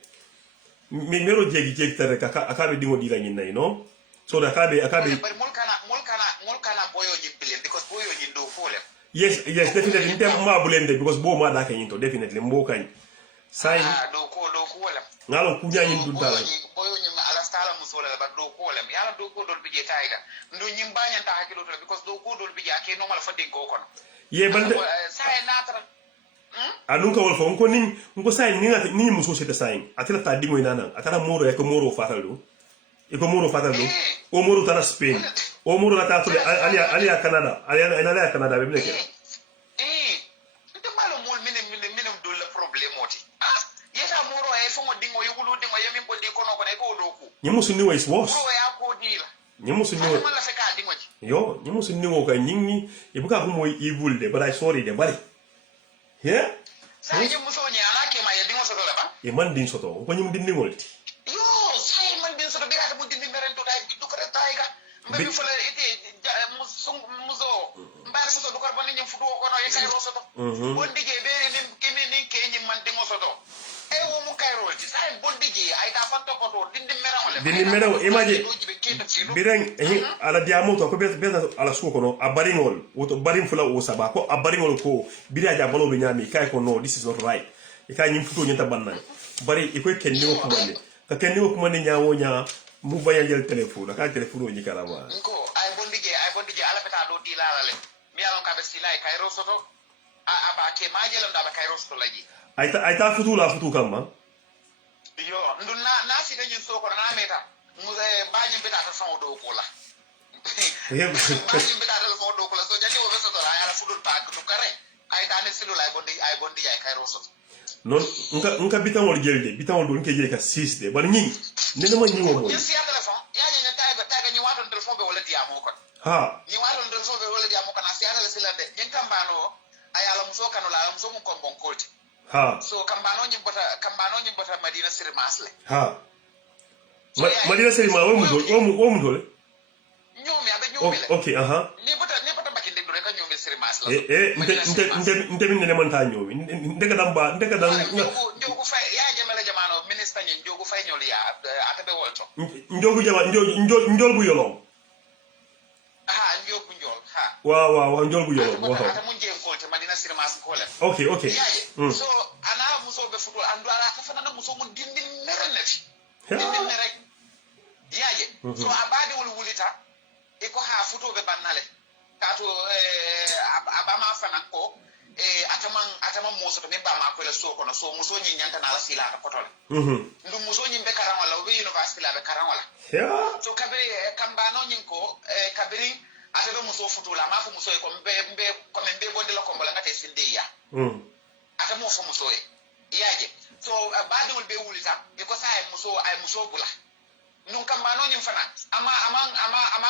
mi mero jeki tar rek aka be dingo dila ni nay no so da akabe but mol kana boyo ni bilen because boyo ni do folem yes definitely ntem ma bulende because bo ma da kan into definitely mbo kan sai do ko wala ngalo ku nyanyi dun dala boyo ni ala stala musola ba do ko wala yala do ko dol bije tayga ndu nyim bañan ta hakilo to because do ko dol bije ake normal fa den ko kon ye bande sai natra anun ka wol fo ko nin ko sai ni muso seta sai atela ta dingo inana atara moro e ko moro fatalo o moro tana Spain o moro ta to ali Canada ali Canada be bleke nte malo mol minem do le problème oti yeta moro e fo dingo yugulu dingo yemi bondi kono ko ne ko do ku ni musu ni wais was moro ya ko dila ni musu ni man la feka dingo ji yo ni musu ni wo ka nyingi e buka ko moy evil de but I sorry de bari yeah sai ni muso ni ala ke ma ye dingo so la ba e man din soto ko nyum din ngolti yo sai man din so be ata bu din meren to dai du ko tayga mbe mi fala ite muso mbare muso du ko ban ni fudo ko no ye kay ro soto bondi je be ni kimi ni ke ni man dingo soto e wo mu kay ro ci sai bondi je ay da fanto ko to dindi meraw image bireng ala diamo to ko be ala su ko no abaringol woto barim fula o saba ko abaringol ko biri aja balo be nyami kay ko no this is not right e kay nyim futo nyata banna bari e ko kenni ko kumane ka kenni ko kumane nyaawo nya mu baya jël téléphone ka téléphone ni kala ma ko ay bondi je ala beta do dilala le mi alon ka be silay kay ro soto aba ke majelam da ba kay ro soto laji ay ta futu kam ma yo ndun na si dañu soko na meta mu bañu beta ta fon do ko la bañu beta ta fon do ko la so jani o be soto la ala fudul pa ko kare ay ta ne silu lay bondi ay kay ro soto non nka bitawol jelde bitawol do nke je ka 6 de bari ñi ne dama ñi wo mo ñu si téléphone ya ñu tayga ñu waton téléphone be wala diamo ko ha ñu waton téléphone be wala diamo ko na si ala silande ñen kambano ay ala muso kanu la muso mu kon bon kolti ha so kambano ñi bota Madina Sir Masle ha Madina Sir ma wo mu dole ñomi abe ñomi le okay aha ni bota bakinde do rek ñomi Sir Masle nte min ne man ta ñomi ndega dam njogu fay ya jamala jamano ministre ñi njogu fay ñol ya atabe wolto njogu jama njol bu yolom njogu njol wa njol bu yolom wa ata mun jeng ko te Madina Sir Mas ko le okay so ana muso be futul andu ala fa fana muso mu dindi merenati dindi merek yaje so abadi wulita e ko ha futo be bannale kato abama fana ko ataman muso to mebba ma ko la so kono so muso nyi nyanta na la sila ta kotole ndu muso nyi be karan wala be university la be karan wala so kabiri kambano nyi ko kabiri atabe muso futula ma ko muso ko mbe bonde la ko mbala ngate sinde ya atamo fo muso yaje so badul be wulita e ko sa ay muso bula nun kambano nyi fana ama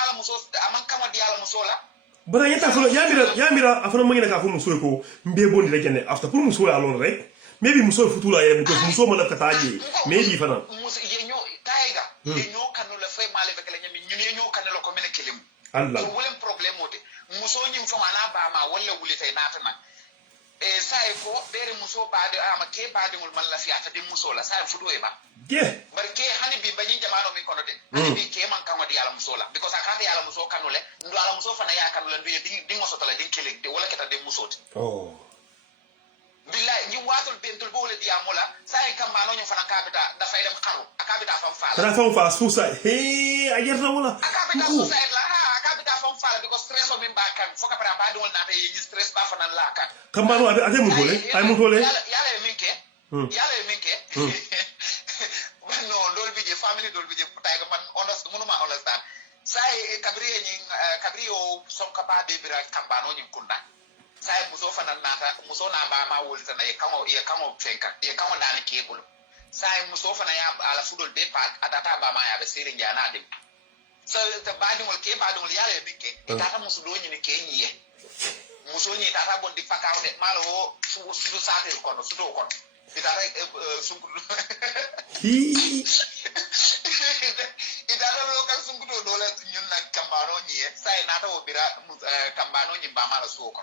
la muso aman kama diala muso la bara yeta fulo yamira afana mangina ka fu muso ko mbe bondi la jenne after pour muso alon rek maybe muso futula ye because muso mala kataje maybe fana muso ye nyo tay ye ñoo kanu la fay male avec la ñami ñun ñoo kanu la ko mene kelim Allah so wolem problème wote muso ñim fa mana ba ma wala wuli tay nata nak e say ko bere muso baade ama ke baade mul man la fiata di muso la say fudo e ba barke hani bi bañi jamano mi kono de hani bi ke man kan wadi yalla muso la because akande yalla muso kanule ndo yalla muso fana ya kanule ndo di ngoso tala di keling de wala keta de muso billahi ni watul bentul bo le diamola say kambano ñu fana kabita da fay dem xaru akabita fam faala suicide he ayerna wala akabita suicide la akabita fam faala because stress o min ba kan foka para ba dol na be yi stress ba fana la kan kambano ade mu tole ay mu tole yalla minke no dol bije family dol bije tay man munuma understand say kabriyo son ka ba be bira kambano ñu kunda sai muso fana nata muso na ba ma wulta na ye kamo fenka ye kamo dani kebul sai muso fana ya ala fudol be pak atata ba ma ya be sirin jana dim so te badingol ke badingol ya le bikke tata muso do ni ke nyiye muso ni tata bon di pakawde malo su satel kono su do kono itara sunku itara lo kan sunku do la ñun nak kambano nyiye sai nata o bira kambano nyi ba ma la suko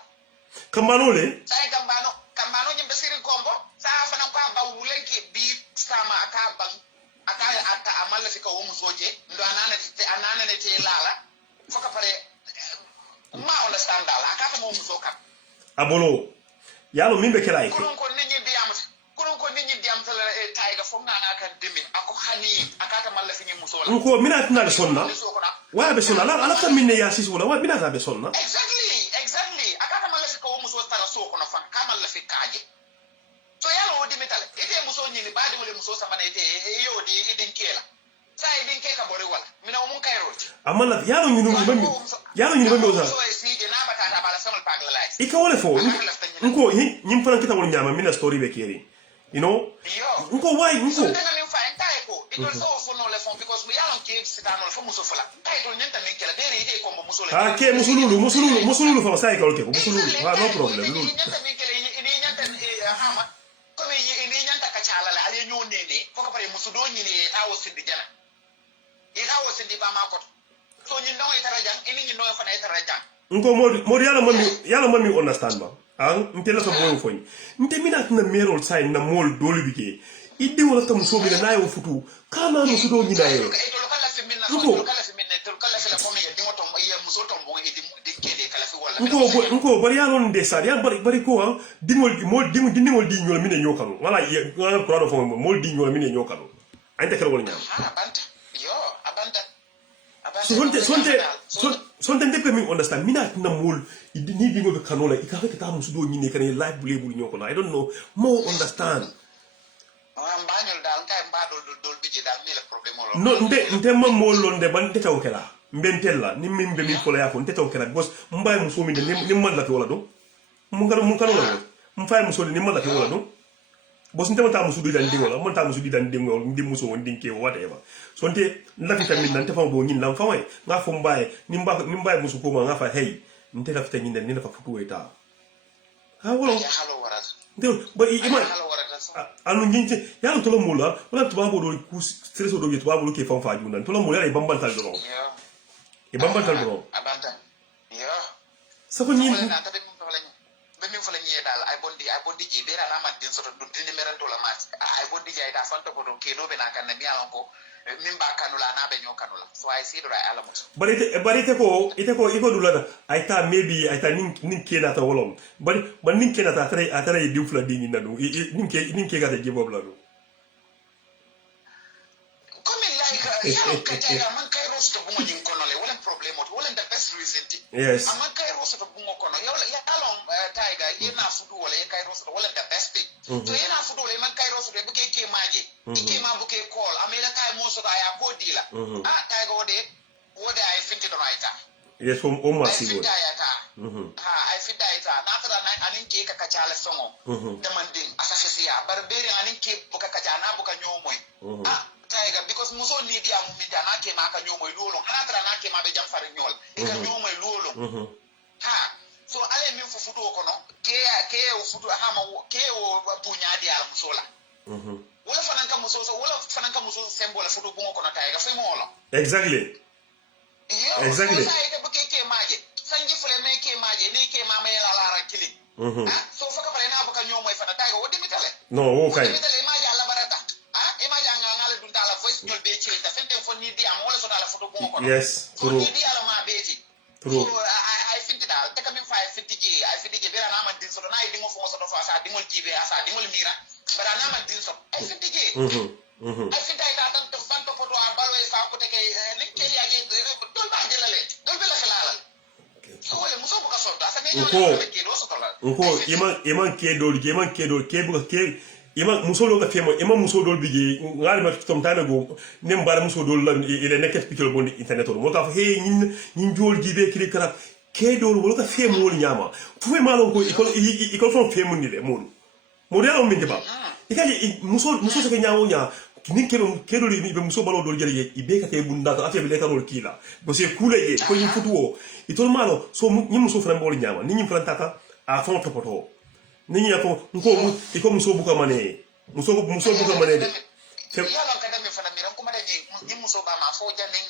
kambano le sai kambano nyimbe sirin kombo sa fana ko ba wulenki bi sama aka amalla fika wo musoje ndo anana ne te lala foka pare ma understand dala aka fa mo musoka abolo yalo mimbe kala ike ko nit ñi diam tala tayga fo nga kan dimi ako hani aka ta malla fi ñi musola ko mina tna sonna wa be sonna ala ta minne ya sis wala wa mina ta be sonna exactly aka malla fi ko muso tara so ko no fa kamal la fi kaaje so yalo wodi metale ite muso nyini baadi wala muso sama ite yo di idin kela sa idin ke ka bori wala mina mun kay roti amala yalo nyinu bambi oza so si je na batata bala samal pagla lay ika wala fo nko nyim fana kita wala nyama mina story be keri you know nko why nko it was also no le fond because we are on kids sit down for muso fala title nyanta min kela dere ide ko muso le ke musululu fa sai ka olke musululu no problem nyanta min kela ini nyanta hama ko mi ini nyanta ka chala la ale nyo nene ko ko pare musu do nyini tawo sindi jana tawo sindi ba ma ko so nyi no itara jang ini nyi no fa na itara jang nko mod yalla man mi understand ba ntela so moyo foni nte mina tuna merol sai na mol dolu bike idde wala tam so mi na yo futu kama musu do nyina yo nko bari yalon de sa ya bari ko dingol di nyol mine nyokano wala ye wala ko do fo mol di nyol mine nyokano ante kala wala nyam sonte ndepe mi understand mina na mol ni dingo be kanola ikafe ka musu do nyine kan live bulebul nyokano I don't know more understand mbanyol dal kay mbadol dol bije dal ni le problème no nte mamolo nde ban tetaw kala mbentella ni mimbe mi ko la yako tetaw kala bos mbay muso mi de ni man la fi wala do mu kanu la mbay muso ni man la fi wala do bos nte mata muso di dan dingola mon ta muso di dan dingola ndi muso won dinke whatever so nte la fi tamin nan te fa do nyin lam fa way nga fo mbay ni mbay muso ko nga fa hey nte la fi tamin ni la fa futu eta ha wala nde ba ima anu nyinje yalo tolo mula wala tubabo do ku stress do ge tubabo ke fam fa junda tolo mula e bambantal do abanta yo sako nyin na tabe mi fa la ñe dal ay bondi ji bera na man din soto du dindi meranto la mat ay bondi ji ay da fanta ko do ke do be na kan mi alon ko mimba kanula na be nyo kanula so I see do ay alamos bari ite ko iko dulada ay ta maybe ay ta nin kena ta wolom bari nin kena ta atare e diufla dini nanu nin ke ga ta jibo blado comme like ya ka ta man kay rosto bu mo jin kono le wala problem wala the best reason yes man kay rosto bu mo kono ya alon taiga yena fudu wala kay rosto wala the best thing so yena fudu wala man kay rosto bu ke maje ike ma bu ke call amela kay mo so ya ko dila taiga wode ay finti do raita yes o ma si wode ay finta ita na tara na anin ke ka kachala songo demanding asafesi ya barberi anin ke bu ka kacana bu ka nyomoy taiga because muso ni dia mu mi dana ke ma ka nyomoy lolo ana tara na ke ma be jam fare nyol ka nyomoy lolo so ale min fufudo kono ke o fudu hama ke o bunya di al musola wala fanan ka muso sembo la futu bungo kono tay ga fay mo la exactly exactly sa ite buke ke maje sanji fule me ke maje ni ke mama yala la ra kili so faka pare na baka nyomo e fana tay ga wodi mitale no okay mitale maje alla barata e maje ngala dun tala voice jol be ci ta fende fo ni di am wala so tala futu bungo kono yes true ni di ala ma beji true so I think that take me 550 g I think ge bera na ma din so na i dingo fo so do fa sa dingol jibe asa dingol mira bara na ma din so I think ge I think that tanto fanto poto a balo e sa ko teke linkeli age dol ba gelale dol bela kala so wala muso ko so da sa ne nko iman kedol iman muso do ka femo iman muso dol bigi ngali ma tom tane go nem bar muso dol la ile nekket pitol bondi internet mo ka fa he ñin jol jibe kiri kara kedol wala ka femo wol nyama fu ma lon ko ikol fon femo ni le mo de on min ba ikaje muso so ke nyaawo nya nin kedol ni be muso balo dol jere ibe ka kay bunda ka afi be le kanol kila bo se kule ye ko ñin futuwo itol malo so ñin muso fran bol nyama ni ñin fran tata a fon topoto ni ko iko muso buka mane muso buka mane de yalo kada mi fana miran kuma da ni muso ba ma fo janin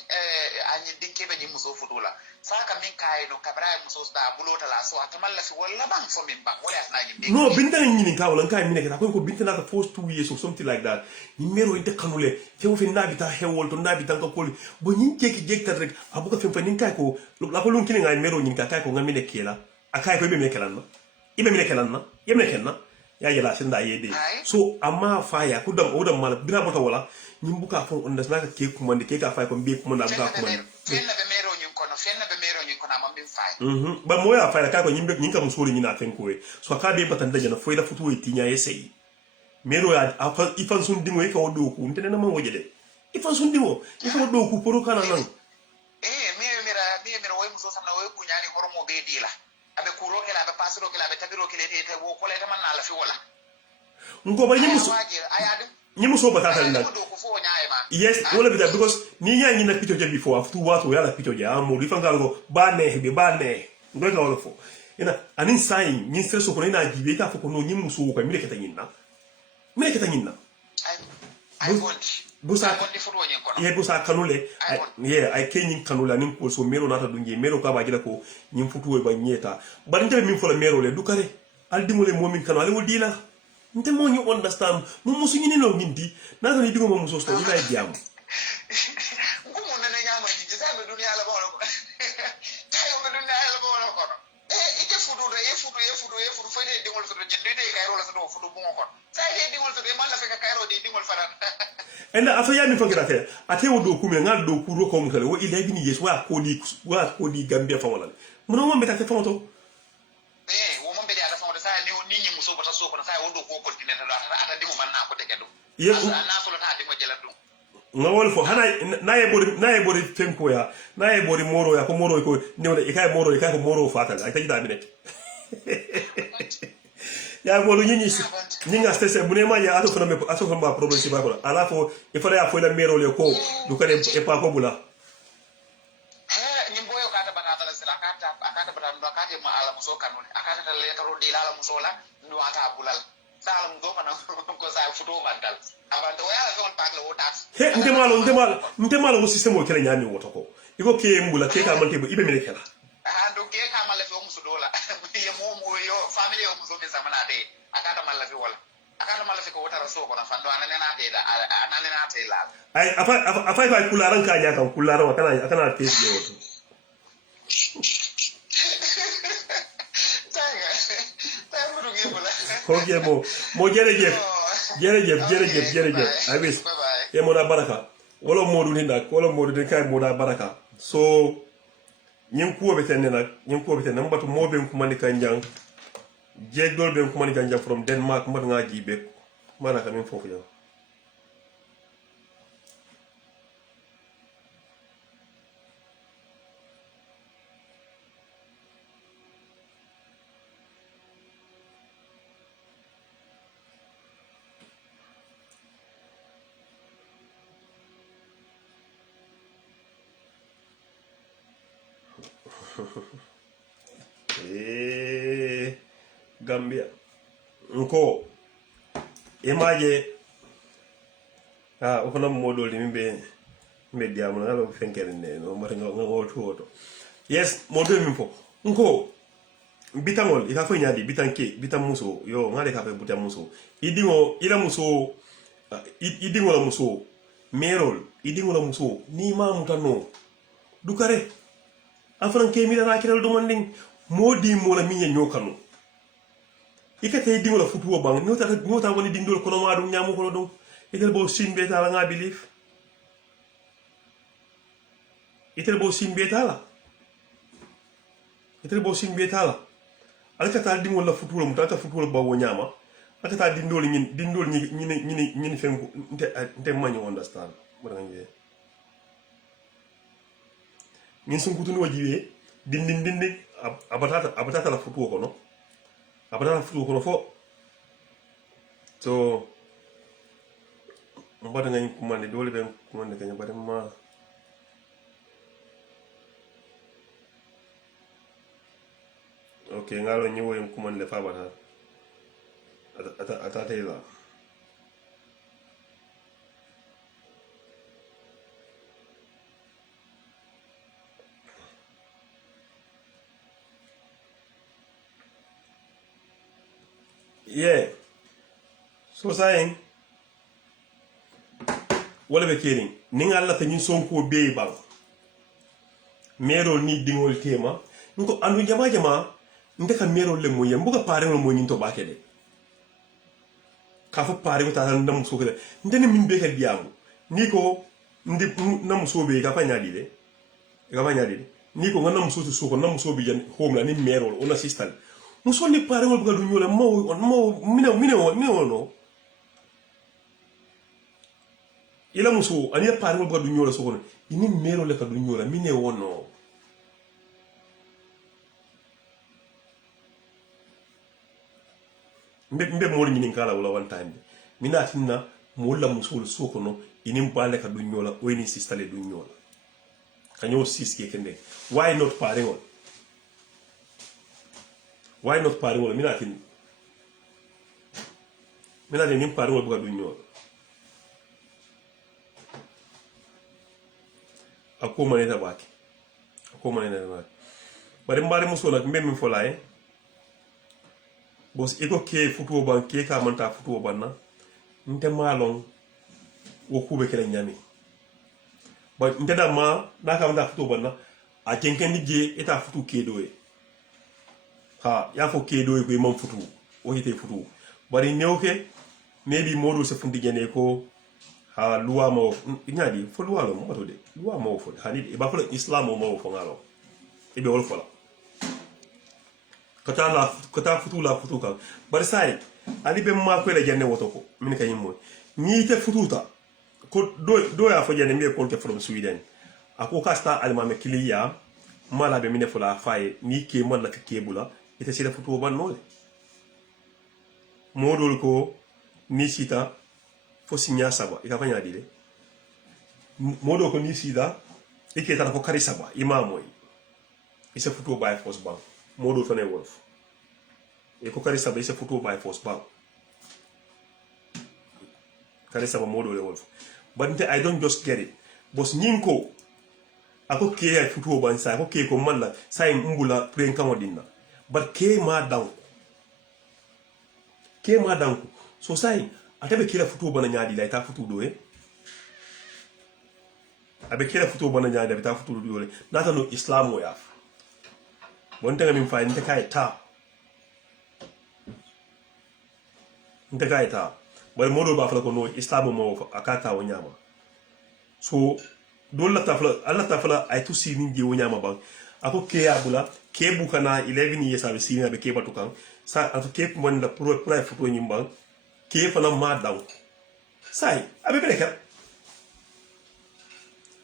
anyi dikke be ni muso futula saka min kai no kabra muso sta bulota la so atamalla fi wala ban fo min ba wala na ni no binta ni ka wala kai min ka ko binta na for 2 years or something like that ni mero inte kanule fe wo fe nabita hewol to nabita ko kol bo ni jekta rek abuka fe fa ni kai ko la ko lun kini ngai mero ni ka kai ko ngamine kela akai ko be me kelan ibe mi kelanna yemne kenna ya yela sinda yede so amma faya ku dam odam mala bina bota wala nyim buka fon on das naka ke kumande ke ka fay ko be kumanda buka kumande fenna be mero nyin kono mam bin fay ba moya fay ka ko nyimbe nyin kam sori nyina fen ko e so ka be batan dajana foy la futu e tinya yesey mero ya afa ifan sun dingo e ka wodo ku ntene na man wojede ifan sun dingo e ka wodo ku poro kana nan mira way muso samna way ku nyani hormo be dila abe kuro kala abe pasiro kala abe tabiro kala te wo ko le man na la fi wala ngo ba nyimu so batata nda yes wala bida because ni nya nyina pito je before after watu yala pito je amu rifanga go ba ne ndo ka wala fo ina anin sai nyin streso ko ina jibe ka fo ko no nyimu so ko mi keta nyinna I want busa ye busa kanule ye ay kenyin kanula nin ko so mero nata dunje mero ka ba jida ko nyim futu ba nyeta ba nte min fola mero le dukare al dimole momin kanu ale wodila nte mo ñu understand mo musu ñu ni no ngindi na ko ni digo mo muso sto ila diam ko mo na nyama ni jisa be dunya la bolo ko tayo be dunya la bolo ko ite futu fo de dingol futu jende de kayro la so futu bu ko sai de dingol so de man la feka kayro de dingol faran enda afa ya mi fangira fe ate wo do ku me ngal do ku ro ko mu kale wo ila bini yes wa ko di gambia fa wala mo no mo beta fe fa to wo mo be ada fa sa ni muso bata so ko sa wo do ko continent ata dimo man na ko te kedo ye na ko ta dimo jela do ngawol fo hana naye bori tempo ya naye bori moro ya ko moro ko ne ikay ko moro fatal ay taji da minute ya moro nyinyi nyinga stress bu ne ma ya ato fona ma problem ci ba ko ala fo e fara ya fo la mero le ko du ko e pa ko bula nyimbo yo kata batata la sila akata batata ndo akate ma ala muso kanone akata ta le taro de la muso la ndo ata bulal salam do mana ko sa fudo bandal abando ya zon pakle wotas he ndemalo wo system o kala nyami woto ko iko ke mbula ke ka mante ibe mele kala ando ke ka mala fe muso dola ye mo yo family o muso be samana de akata mala fe wala akata mala fe ko wotara so ko na fando anane na de anane na te la ay afa kularan ka nya kan kularan kana face je woto Hoge mo jerejef awis e mo da baraka wala modu ni nak wala modu de kay mo da baraka so nyin ko be tenne mbatu mo be ko mani kanjang jeegdol be ko mani kanjang from Denmark mbatu nga jibe mana kamin fofu yo Gambia nko imaje o fana modol ni mbe diamu ngalo fenkere ne no mata ngol to yes modol mi fo nko bitangol ika fo nyaadi bitanke bitam muso yo ngale ka fe butam muso idingo ila muso idingo la muso merol idingo la muso ni ma mutano dukare afran ke mi dana kiral do manding modi mo la minya nyokano ikate idingo la futu bang nyota woni dindol kono ma dum nyamu kono dum itel bo simbe tala nga belief itel bo simbe tala alkata dingo la futu la mutata futu la bawo nyama alkata dindol ñi fen nte mañu understand mo nga ñin sun kutuni wajiwe dindin abatata la futu ko no abatata futu ko no fo so mbada ngañ kumande dole ben kumande kanya bari ma okay ngalo ñewo en kumande fa bata ata tayla yeah so saying wala be kering ni nga la tan sonko be bal mero ni dingol tema nko andu jama ndeka mero le moyen buga pare mo nyin to bakede ka fa pare ko ta ndam so ko ndene min be ka diamu ni ko ndi nam so be ka fa nyaadi de ni ko ngam so so ko nam so bi jan home la ni mero on assistant mo so ni pare mo buga du nyola mo mine no ila muso ani pare mo buga du nyola so ko ni mero le ka du nyola mine wono mbe mo ni kala wala one time mina tinna mo la muso so ko no ini mbale ka du nyola o ni sistale du nyola kanyo sis ke kende why not pare mina tin ni pare mo buga du nyola akoma ne tabaki bari mbare muso nak mbe min folaye bos iko ke futuo ban ke ka manta futuo banna nte malon wo kube kele nyami ba nte da ma na ka manta futuo banna a kenken ni je eta futu ke doye ha ya fo ke doye ko imam futu o hite futu bari newke maybe modu se fundi gene ko ha luwa mo nyadi fo luwa lo mo to de luwa mo fo hani e ba fo islam mo fo ngalo e be wol fo la kata futu la futu kan bari sai ali be ma ko le jenne woto ko min kay mo ni te fututa ko do ya fo jenne mi ko ke from Sweden ako kasta alma me kiliya mala be mine fola fay ni ke mon la ke bula ite sila futu ban no modol ko ni sita fo sinya saba ika fanya dile modo ko ni sida ike tan ko kari saba imamo ise futu by force bank modo to ne wolf e ko kari saba ise futu by force bank kari saba modo le wolf but I don't just get it bos nyinko ako ke ya futu ban sa ko ke ko malla sai mbula pren kan odinna but ke ma danko so sai atabe kila futu bana nyaadi la ita futu do abe kila futu bana nyaadi ita futu do le nata no islam o yaf bonta ngam fa nte kai ta bari modo ba fala ko no islam mo akata o nyama so do la tafla alla tafla ay to sini je o nyama bang ako ke abula ke bukana 11 years abe sini abe ke batukan sa ato ke mon la pro futu nyimbang ke fana ma daw sai abe breka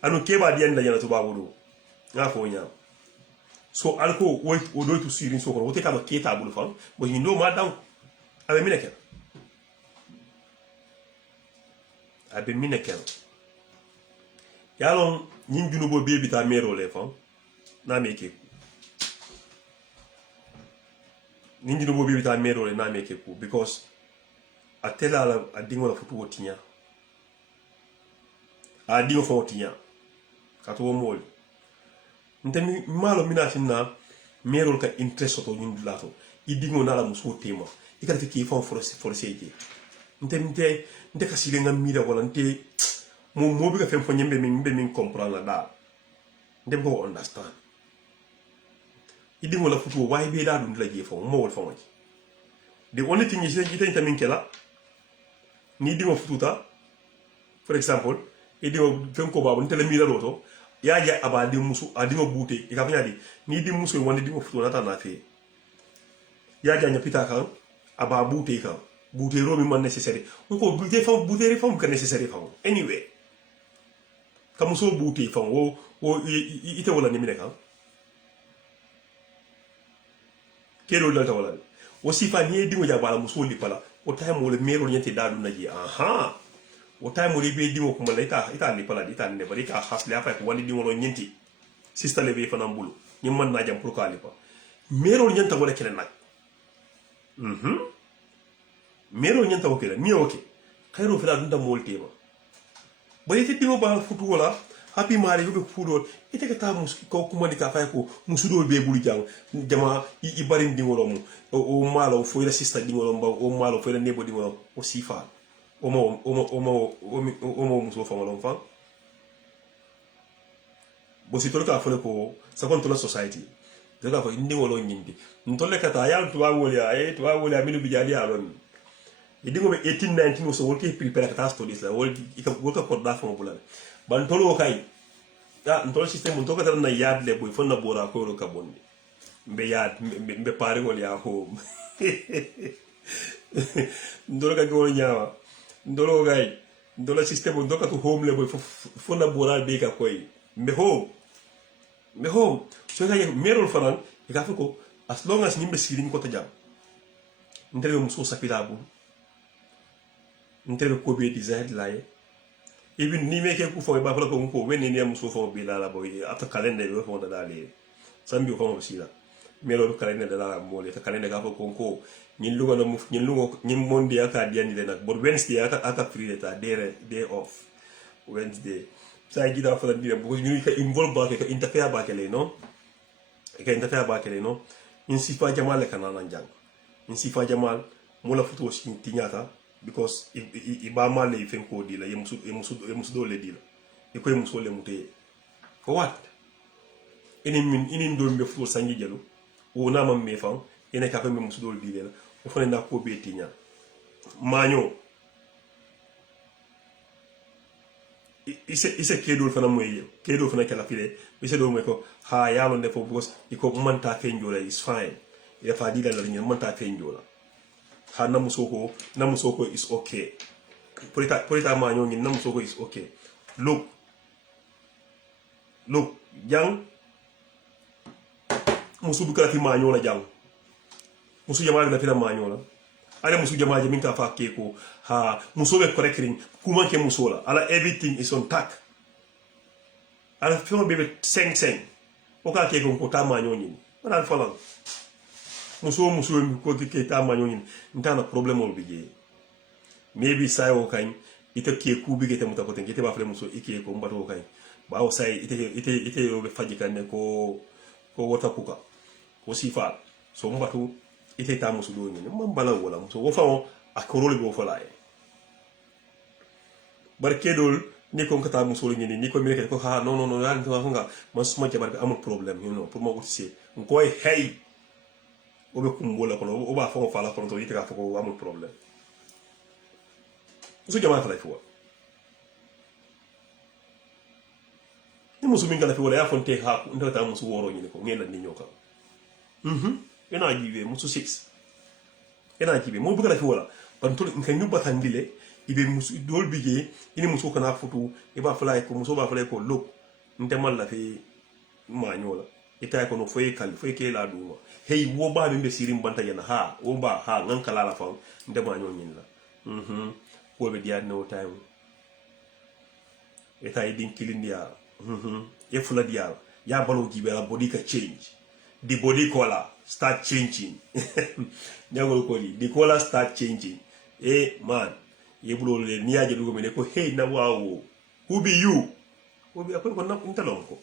anu ke ba dian da yana to ba wudo nga fo nya so alko o do to sirin so ko wote kama ke ta bulu fam bo ni no ma daw abe mineke yalon nyin junu bo bebi ta mero le fam na meke nyin junu bo bebi ta mero le na meke ku because atela la adingo la futu wotinya a dingo fo tinya kato mol ntemi malo minatina merol ka interest to nyum lato i dingo nala muso tema ikati ki fon forcé nte ka sile ngam mira wala nte mo bi ka fem fo nyembe min comprendre da ndem ko understand i dingo la futu way be da dum la je fo mo wol fo the only thing is ita min kela ni dingo fututa for example e dingo fem ko babu nte la mira loto ya ja aba di musu adingo bute e ka fanya di ni di musu wonde dingo futu na ta na fe ya ja nyapita kan aba bute kan bute romi man necessary ko bute fam ka necessary fam anyway kamu so bute fam wo ite wala ni mine kan kero la ta wala o sifa ni dingo ja bala muso li pala o time mo le mero nyente dadu na ji aha o time mo le be dingo ko mala ita li pala ita ne bari ka hasle apa ko wani dingo lo nyenti sister le be fa nambulo ni man na jam pour ka li pa mero nyenta wala kelen nak mero nyanta okela ni oke khairu fila dunda moltema bari te dingo ba futu wala happy mari yobe fudol ite ka ta mus ko kuma di ka fay ko musudol be bulu jang jama i barin dingo lo mu o malo fo ila sister dingo lo mba o malo fo ila nebo dingo lo o sifa o mo muso fa malo fa bo si tolka fo ko sa kon to la society daga fo dingo lo nyindi ntolle kata yal to awole minu bijali alon dingo be 18 19 so wolke prepare kata studies la wolka ko da fa bulal ban tolo kay ya ntol system to ka tan na yad le boy fonna bora ko ro ka bonni mbe yad mbe pare gol ya home ndolo ka gol nyawa ndolo gay ndolo system ndo ka to home le boy fonna bora be ka koy mbe home so ka merol fanan e ka ko as long as nimbe sirin ko ta jam ndere mo so sapila bu ndere ko be design laye even ni meke ku fo ba fala ko wen ni am so fo bi la boy ata calendar be fo da dali sambi ko mo sila melo calendar da la mo le ta calendar ga fo ko nyin lugo no nyin lugo nyin mondi aka diandi de nak bor Wednesday aka free ta day off Wednesday sa gida fala dire bo ñu ka involve ba ke interfere ba ke le no ke interfere ba ke le no in sifa jamal le kanana jang in sifa jamal mo la futo si tinyata because iba male ifen ko dila yemusu do le dila e ko yemusu le mute for what inin do mbe fu sangi jelo o na mam me fam ene ka fe musu do dila o fone na ko be tinya manyo ise kedol fana moye kedol fana kala file ise do mo ko ha yalo ne fo because iko manta fe njola is fine ya fa dila la nyen manta fe njola ha namusoko is okay polita manyo ngi namusoko is okay look jang musu du kala fi manyo la jang musu jama la fi la manyo la ale musu jama je minta fa ke ko ha musu be correcting kuma ke musu la ala everything is on track ala fi mo bebe 5 o ka ke ko ta manyo ni wala falan muso ko ke ta manyo ni ntana problème ol bije maybe sayo kan ite ke ku bige te muta ko ten ite ba fle muso ike ko mbato kan ba o sai ite yo be faji kan ko wota kuka ko sifa so mbato ite ta muso do ni mbala wala muso wo fa a korole go fa lae barkedol ni ko kata muso ni ko mi ko ha no yan to nga man suma jabar be amul problème you know pour mo wutse ko hey obe kumbola kono oba fo fala kono to yitaka fo ko amul problème so jama fala fo ni musu min kana fi wala ya fonte ha ndo ta musu woro ni ko ngela ni nyoka ena jibe musu 6 ena jibe mo bu kana fi wala ban to nkan ñu batandile ibe musu dol bije ini musu kana futu e ba fala ko musu ba fala ko lok ndemal la fi ma nyola ita ko no foy ke la duma hey wo ba be sirim banta yana ha wo ba ha ngan kala la fa ndema nyo nyin la ko be dia no time ita idin kilindia e fula dia ya balo jibe la body ka change the body color start changing nyangol ko li the color start changing man ye bulo le niaje dugo mene ko hey na wawo who be you who be ko na intalon ko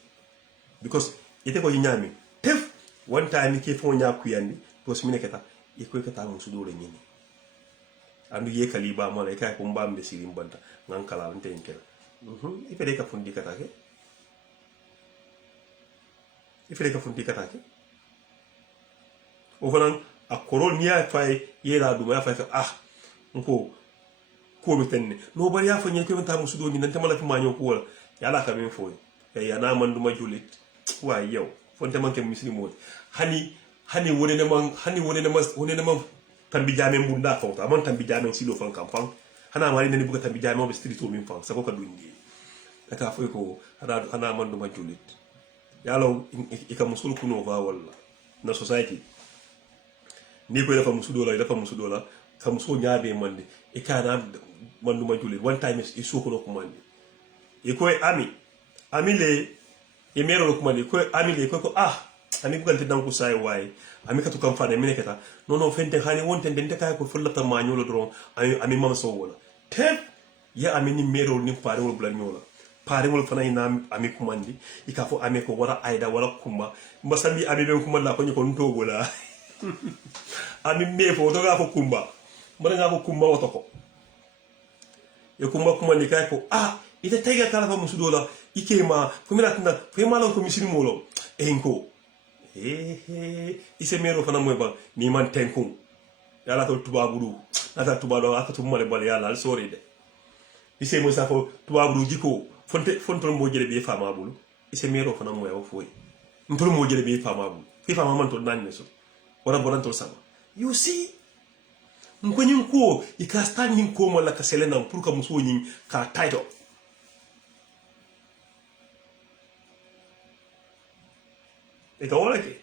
because ite ko nyami tef one time ke fo nya kuyandi because mine keta e ko keta mo su dole nyini andu ye kaliba mo le kay ko mbambe sirim banta ngan kala nte enkel ifere ka fundi kata ke o fanan a korol niya fay yera duma ya fay ka nko ko be tenne no bari ya fa nyeke ta musu do ni nan tamala fi manyo ko wala yala ka min foy ya na man duma julit wa yow fonte man ke misni mo hani wone ne man tambi jame mbunda fawta man tambi jame silo fan kam fan hana mari nani buga tambi jame be street min fan sako ka dundi aka foy ko hana man duma julit yalo ika musul kuno va wala na society ni ko dafa musu dola ka muso nyaabe mande e kana mandu ma julit one time is soko no kumande e ko ami le e mero no kumande ko ami le ko ami bugante danku sai wai ami ka to kam fane mine keta no fente hani wonte den kay ko fullata ma nyolo dron ami mam so wala te ya ami ni mero ni pare wol bla nyola pare wol fana ina ami kumandi ika fo ami ko wara aida wala kumba mbasambi ami be kumanda ko nyiko ntogo la ami mefo to ga ko kumba mbara nga ko kumba otoko e kumba kumandi kay ko ite tega kala fa musudola ikema fumina tanda fema lon ko misini molo enko ise mero fana moy ni man tenkun yala to tubabudu ata tubado ata to male bal yala al sori de ise mo safo tubabudu jiko fonton mo jele be fama bulu ise mero fana moy o foy ntol mo jele be fama bulu fi fama man to nan neso wala bonan to sama you see nkonyin ko ikasta nyin ko mo la ka selena pour ka muso nyin ka title eta wala ke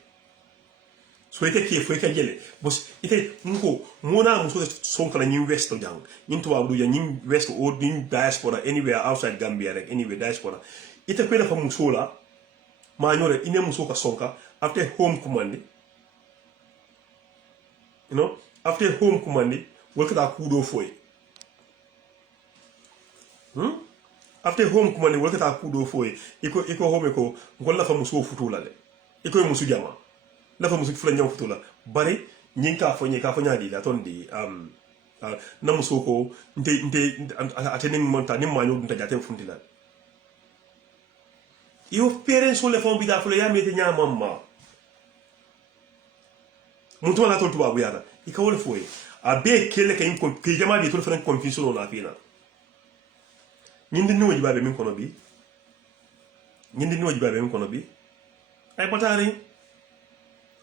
so ite ke fo ka jele bos ite nko mona muso son kala nyin west jang nyin to wabu ya nyin west o nyin diaspora anywhere outside Gambia like anywhere diaspora ite ko la fa muso la ma nyore ine muso ka sonka after home command you know after home command wolkata kudo foy after home command wolkata kudo foy iko home ko ngolla fa muso futula le iko musu jama la fa musu fula nyam futula bari nyinka fo nyika fo nyaadi la ton di na muso ko nte atene monta ni manyo nta jate fundila yo parents on le font bida fo ya mete nyama mamma muntu wala to tubabu yata ikawol foy abe kele kay ko ke jama bi to fa confusion na fina nyindi ni waji babe min kono bi ay batari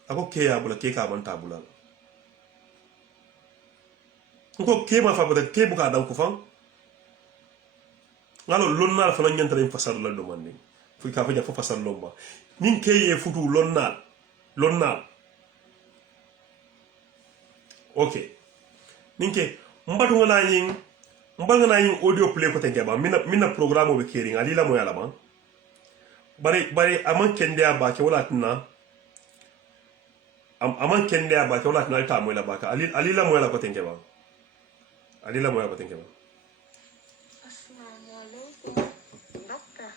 ako ke ya bula ke ka man tabula ko ke ma fa bada ke buka dan ku fan ngalo lonna fa lan nyanta fasal la do manni fu ka fa ja fa fasal lomba nin ke ye futu lonna okay ninke mbatu ngana yin audio play ko tenke ba mina programme be kering ali la mo yala ba bare aman kende ba ke wala tunna aman kende ba ke wala tunna ta mo la ba ka ali la mo yala ko tenke ba Assalamu alaikum doctor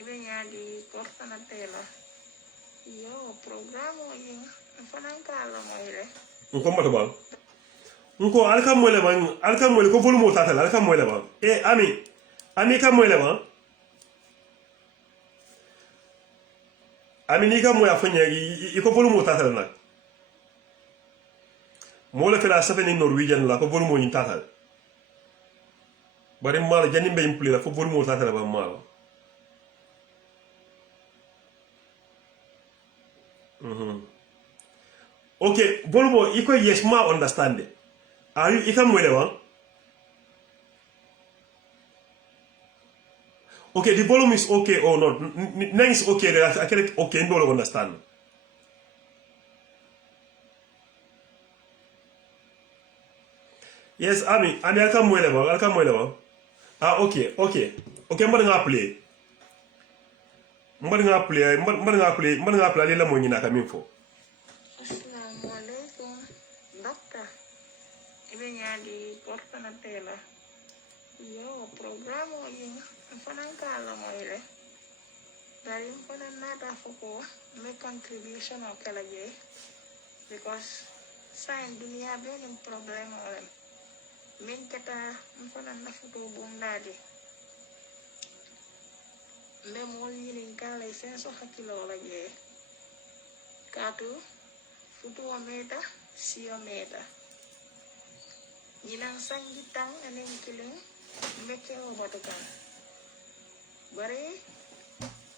ibe nyadi kortana tela yo programo yin fanan kala mo ile nko mbato ba nko alka mole ko volume tata alka mole ba ami ka mole ba ami ni ka mo ya fanya ko volume tata na mola fela safe ni Norwegian la ko volume ni tata bari mala jani be impli la ko volume tata ba mala okay volume iko yes ma understand it. Are you ikam welewa? Okay, the volume is okay or not. Next okay, I can okay, no one understand. Yes, Ami akam welewa. Okay. Mbara nga play la mo nyina kaminfo. Assalamu alaikum doctor ibe nyadi kortana tela yo programo yin fanan kala moyle dari fanan nata foko me contribution o kala je because sign dunia benin problem olem min kata fanan na foto bundadi me mol yin kala senso hakilo la je katu foto meta sio meta yilang sanggitang aning kiling meke obatukan bare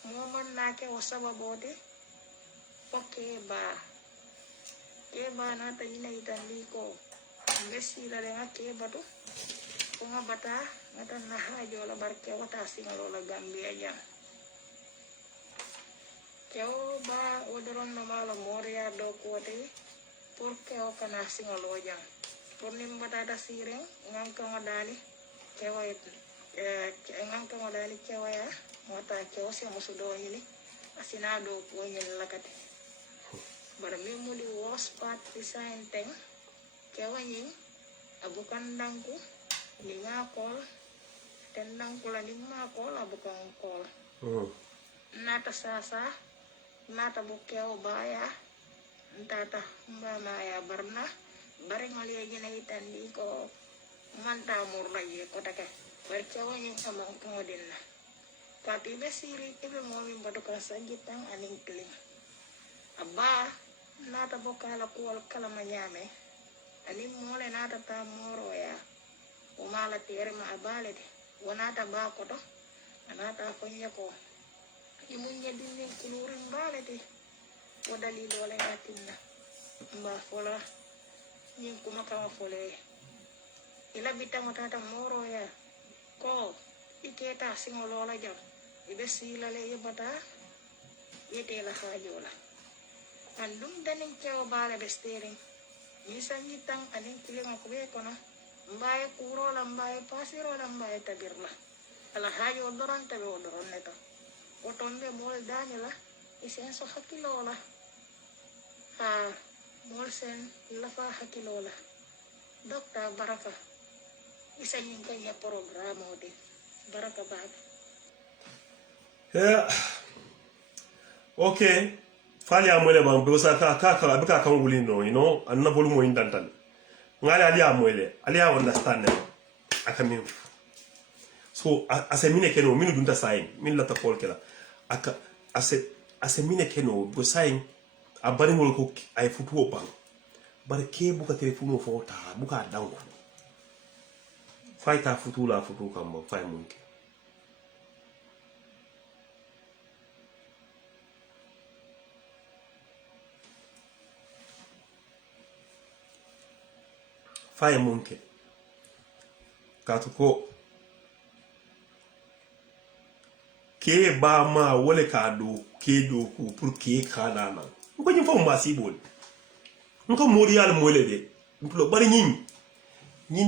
momon nake osaba bode poke ba na ta ina itandi ko mesi la denga ke batu kunga bata ngata na hajo la barke wata singalo la gambia ja keo ba odoron na mala moria do kote porque o kana singalo ja por nim batata siring ngangka ngadani kewa itu ngangka ngadani kewa ya mata kewa si musudo ini asinado ko nyen lakati bar memu di was part design teng kewa nyin abukan dangku ninga kol tendang kula ningma kol abukan kol nata sasa nata bukewa baya ntata mbama ya barna bareng ngaliya jina itandi ko manta mur lagi ko take bercawa yang sama kemudian na tapi besiri ibe momi bodo ka sanjitang aning kling abba nata bokala kuwal kala manyame aning mole nata ta moro ya umala tere ma abale de wonata ba ko to anata ko nyako imunya dinin kulurin bale de wadali dole ngatinna mba fola ning kuma kama fole ila bitang matata moro ya ko iketa singolola jam ibe sila le ibata yete la hajola andum danin kew bala bestering misan yitang aning kilinga ko be kono mbaye kuro la mbaye pasiro la mbaye tabirla ala hajo doran tabe odoron neto otombe mol danila isen so hakilola ha molsen lafa hakilola dokta baraka isa yung kanya programo de baraka baba yeah okay fali amole bang be sa ka abika kan wuli no you know anna bolu mo indantan ngale ali amole ali I understand aka min so asemine keno minu dunta sain min la ta kol kala aka asemine keno go sain abari ngol ko ay futuo bang bar ke buka telefono fota buka dango faita futula futu kambo fay munke fay munke katuko ke ba ma wole ka do ke do ku pour ke kana na ko ñu fo ma sibol nko morial mole de nko bari ñin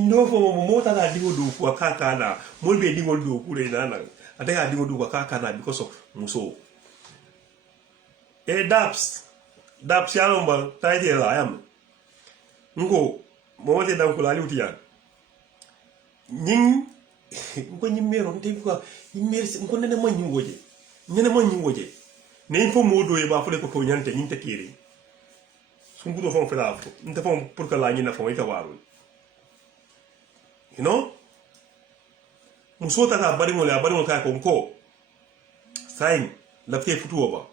no fo mo mota ga dingo do ku akaka na molbe dingo do ku re na ade ga dingo do ku akaka na because of muso e daps yalo mba taide la yam nko mo te dan ku la liuti yan ñin nko ñi mero te ko ñi merci nko nene ma ñi woje ne fo mo do e ba fo le ko to ñante ñin te kiri sun gudo fon fela fo nte fon pour que la ñi na fo ita waru you know muso ta ka bari mo ka ko sain la fe futu ba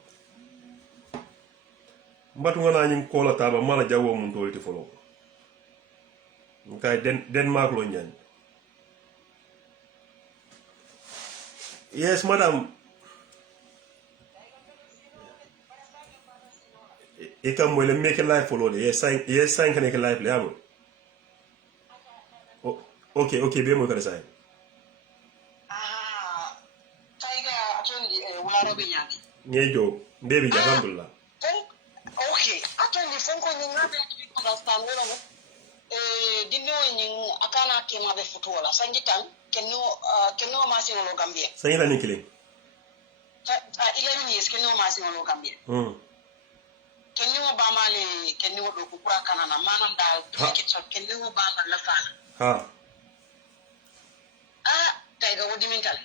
mbatu ngana ñin ko la taba mala jawo mun to ite folo nka Denmark lo ñan yes madam e kam mo le make life follow de yes sign kan ke life le amo okay be mo ka sai taiga atondi waro be nyami ngejo ndebi alhamdulillah okay atondi fonko ni ngabe ko understand wala no dinno ni akana kema be futola sanjitan kenno machine lo gambia sanjita ni kilin 11 years kenno machine lo gambia kenno ba male kenno do ko kwa kana na manam dal ke kenno ba ma la fana tayga wodi min kala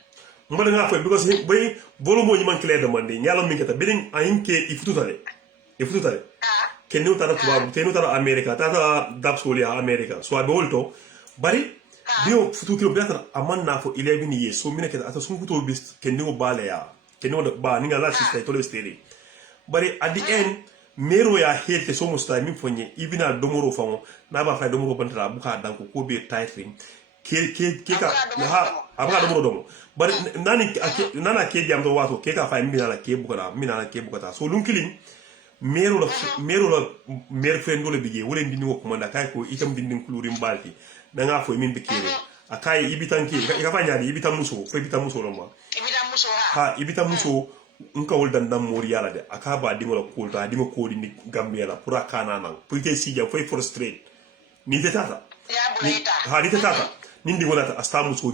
mbada nga fay because boy bolo mo man clair de mande nyalo min kata bidin ayinke ifututale kenno tara tubabu kenno tara america tata dapsoli america so abe wolto bari bio futu kilo biata amanna fo 11 years so mina kata ata sunkuto bis kenno bale ya kenno ba ninga la sister to le steli bari at the end mero ya hete so musta min fonye ibina domoro fango na ba fa domoro bantara buka danko ko be tiring ke ka ha abaka domoro domo bari nana ke jam do wato ke ka fa mina la ke bukata so lunkilin mero la mer fendo le bije wolen dindi ko manda kay ko itam dindin kulurim balti da nga fo min be kere akay ibitanki ka fa nyaadi ibitam muso lomba ibitam muso nka wol dan dam mori yala de akaba dingo la kulta dingo ko di ni gambia la pura kana nan pour que si jam fay frustrate ni detata ni detata ni dingo la asta muso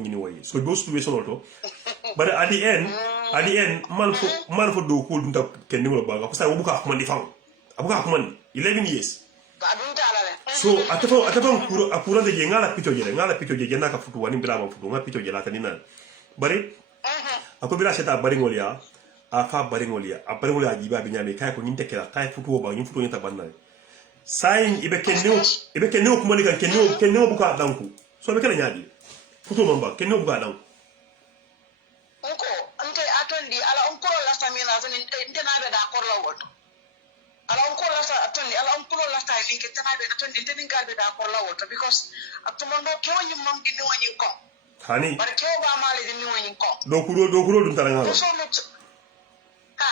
ni way so do situation to but at the end man fo do ko dum ta ken dingo la baga parce que wo buka ko mandi fam abuka ko mandi 11 years so atafan kura de ngala pito je naka futu wani bila ma futu nga pito je la tanina bare ako bila seta baringolia afa baringolia a baringolia jiba bi nyame kay ko nyinte kala tay futu ba nyim futu nyata banna sain ibe kenno ko mani kan kenno buka danku so be kala nyaadi futu mamba kenno buka danku onko ante atondi ala onko la stamina zani intena be da korla woto ala onko la atondi ala onko la sta finke tana be atondi intena ga be da korla woto because atumondo ko nyim mom di no nyi ko hani bar ke ba male di ni woni ko do kuro dum taranga so no ha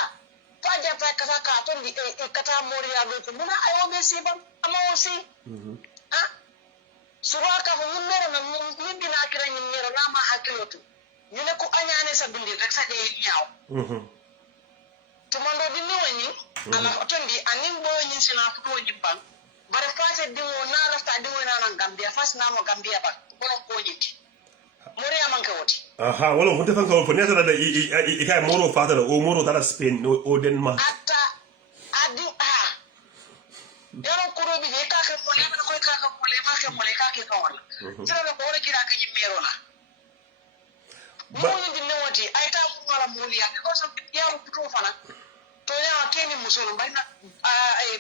faja ta kata ka atondi e kata moriya do ko muna ayo be si bam amo si ha suwa ka ho mero na min dina kira nyi mero na ma hakilotu ñu ne ko añaane sa bindi rek sa dee ñaaw tumando di ni woni ala otondi anin bo ñin sina futo ñi ban bare faase di wo na la sta di wo na nan gambia fas na mo gambia ba ko ko ñiti mori amanka woti aha wala ko defan ko nyata da i kay moro fata da o moro tara spain o denmark ata adi yaro kuro bi ka ka ko le ko ka ka ko le ma ke mo le ka ke ko wala tira ko wala kira ka ñimero la mo ñu dinne woti ay ta wala muliya ko so yaw puto fana to ya keni musolo bayna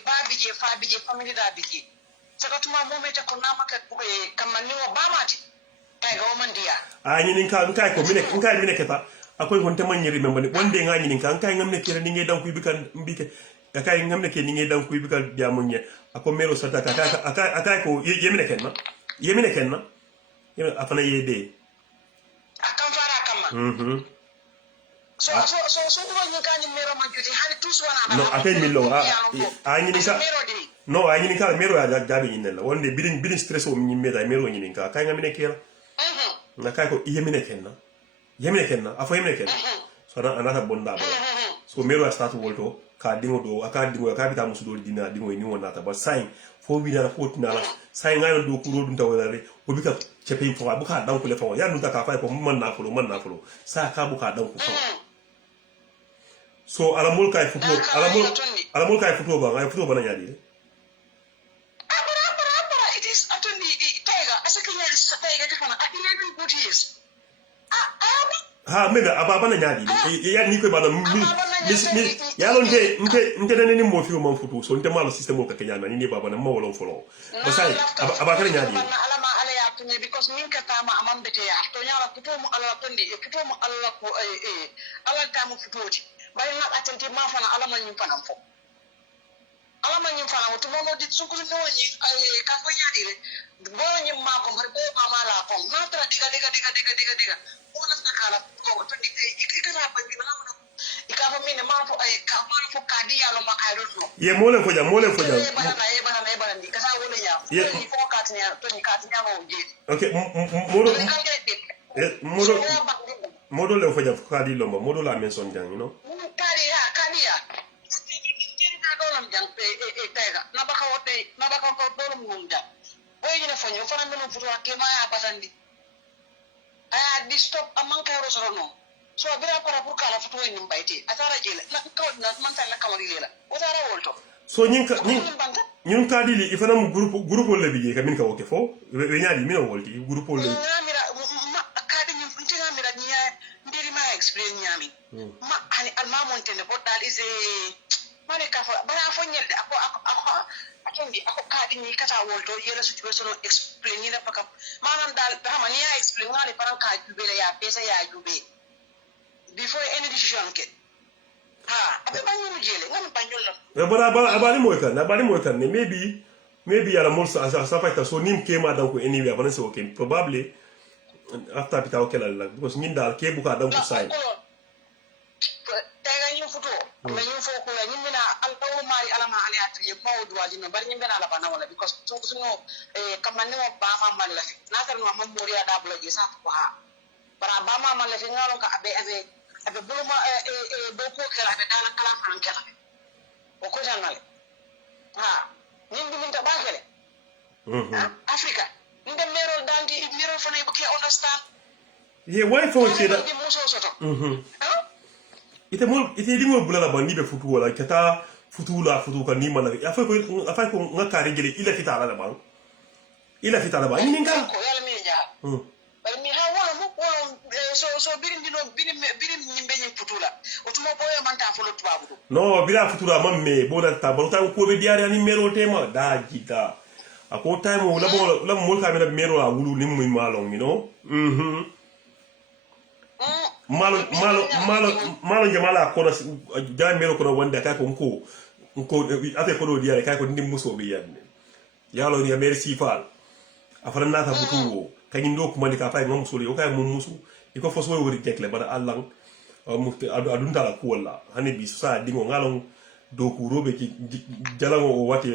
babije fabije family da biki saka tuma mo meta ko namaka kamani wa bamati kay ga man dia a nyinin ka kay ko mine keta akoy wonte man nyiri membe wonde nga nyinin ka kay ngamne kere ni ngi dan ku bikan mbike kay ngamne ke ni ngi dan ku bikal diamonye ako mero sata akay ko yemine kenna afana yede akam fara kama so do ñu kañu mero ma juti hani tous wana no akay millo nyini ka mero ya jabi nyinela wonde bidin stress o mi meda mero nyini ka kay ngamine kera na kay ko yemine kenna afo yemine kenna so na anata bonda ba so mero ya start wolto ka dingo aka bita musu do dina dingo ni wona ta ba sai fo wi na ko tina la sai ngalo do kuro dum tawale o bika chepe fo buka dan ko le fo ya nu ta ka fa ko man na fulo sa ka buka dan ko fo so ala mul kay futo ba ngay futo ba na nyadi abara it is atondi tayga asaka nyari sa tayga te fana 11 good years ha mega ababa na nyadi ya ni ko ba na ya lon nte dane ni mo fi mo futu so nte malo system ko kenya na ni baba na mo wolo folo ba sai abaka na nyadi alama ala ya tunye because min ka tama amam bete ya to nyala futo mo ala tondi futo mo ala ko ala ta mo futoti bari na atenti ma fana alama nyim fana fo alama nyim fana to mo di sunku no ni ka ko nyadi le bo nyim ma ko har bo mama la ko na tra diga ona nakala ko to di ikita ba bi na mo ikafa mine ma fo ka ma fo kadi ya lo ma I don't know ye mole foja e bana ndi kasa wole ya ni fo katnya to ni katnya mo je okay modo le foja kadi lomba modo la mention jang you know kadi ya na do lam jang tega na baka ko do lam ngum jang boy ni fa ñu fa na menu futu ke ma ya batandi aya di stop amman kay rosoro no so bira para pour kala futu ni mbayti atara jela na ko na man tan la kamari lela o tara wolto so ñun ka dili ifanam groupe le bije ka min ka woke fo we nyaadi min wolti groupe le mira kadi ma hani alma montene bo dal ise mane ka fa bana fo nyelde ako akendi ako kadi ni kata wolto yela situation explain ni la paka manam dal hama ni ya explain ngale paran ka jube ya pesa ya jube before any decision ke abe banyu jele ngam banyol la bara abali moy kan ne maybe yala mol sa faita so nim kema dan ko anyway abana so okay probably after bitaw kelal la because min dal ke buka dan ko sai tega ñu futo la ñu foko la ñu mina al taw mari alama ali atiye mawdu wajino bari ñu bena la bana wala because so no kamani mo ba ma man la fi natal no mam moriya da bula je sa ko ha bara ba ma man la fi ngalo ka abe buluma do ko kala be dala kala fan kala o ko janale ñin bi minta bakele Africa ndem merol danti miro fana bu ke understand why for cheda ite di mo bulala bandi be futu wala kata futu kan ni mana afay ko ngakari gele ila fitala la bang ni nga ko yalla mi ja bari mi ha wala mo so birin nyimbe nyim futula otumo boye manta folo tubabu no bila futura mamme boda ta balota ko be diari ani mero tema da jita ako time la mo ka mena mero la wulu nim mi malon mi no malo jamala ko da mero ko wanda ka ko ate ko do diari ka ko ndim muso be yanne yalo ni merci fal afara na ta butu kanyi ndo kuma ni ka fay mom solo yo kay mom musu iko fo so wori tekle bara allang mufti adun dala ko wala hani bi sa dingo ngalon do ku robe ki jalango o wate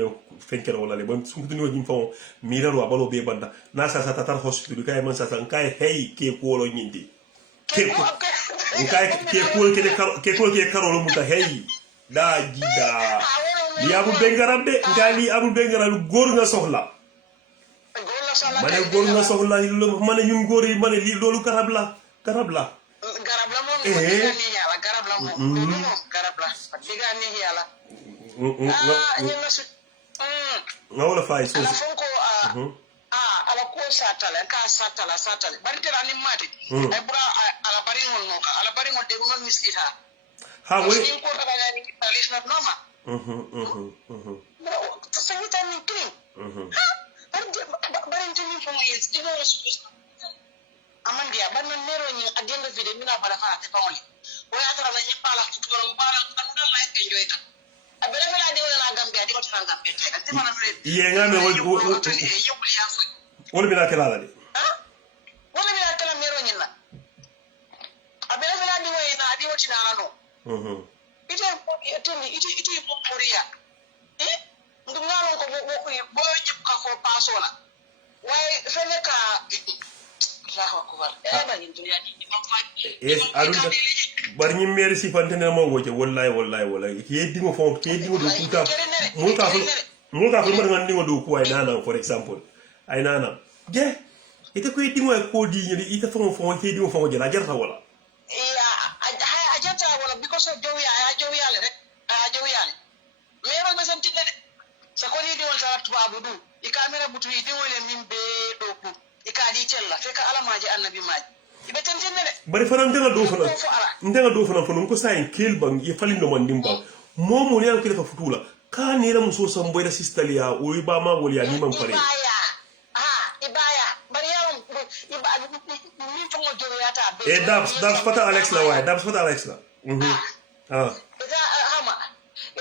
fenkere wala le bon sunkutu ni wajim fon miraro abalo be banda na sa tatar hospital kay man sa kay hey ke ko lo nyindi ke ko ke karolo muta hey da jida li abu bengarambe ngali abu bengaral gor nga soxla mané gor nga soxla mané ñun gor yi mané li lolu garab la garab la mom ni yalla garab la mom garab la diga ni yalla ñu la su ngawla fay so ala fonko ala ko satala bari tera ni mati ay bura ala bari ngol de ngol miskita ha we ko ta ga ni talis not normal sangita ni clean bari ntini fo yes diga la su amandia ban man nero ni agenda video mina bala fa te pawli o ya tara ni pala ko bala andal la enjoy ta abere fela di wala gambia di ko tan gambia te mana fe ye ngame wol bila kala la de wala bila kala nero ni la abere fela di wayna di woti na no ite mo moriya ndu ngalo ko bo ñep ka fo pasola way fene ka yes adunta bar ñi meri si fantene mo woje wallahi ke dingo fon ke dingo do kuta mo ka fu man dingo do ko ay nana for example ay nana je ite ko dingo ko di ñi ite fon ke dingo fon je la jarta wala a jarta wala because of jowi ale rek jowi ale mero ma santi de sa ko ni di won sa tubabu du i camera butu yi di wole min be do ku ikadi cella feka ala maji annabi maji ibe tantenne de bari fana ndenga do fana ko sayin kel bang ye falindo man dimba momo ne ko defa futula ka ni la muso samboy da sistalia o iba ma woli ani man fare ibaya bari yaw iba ni to mo joro yata be dabs fata alex la way dabs fata alex la ida hama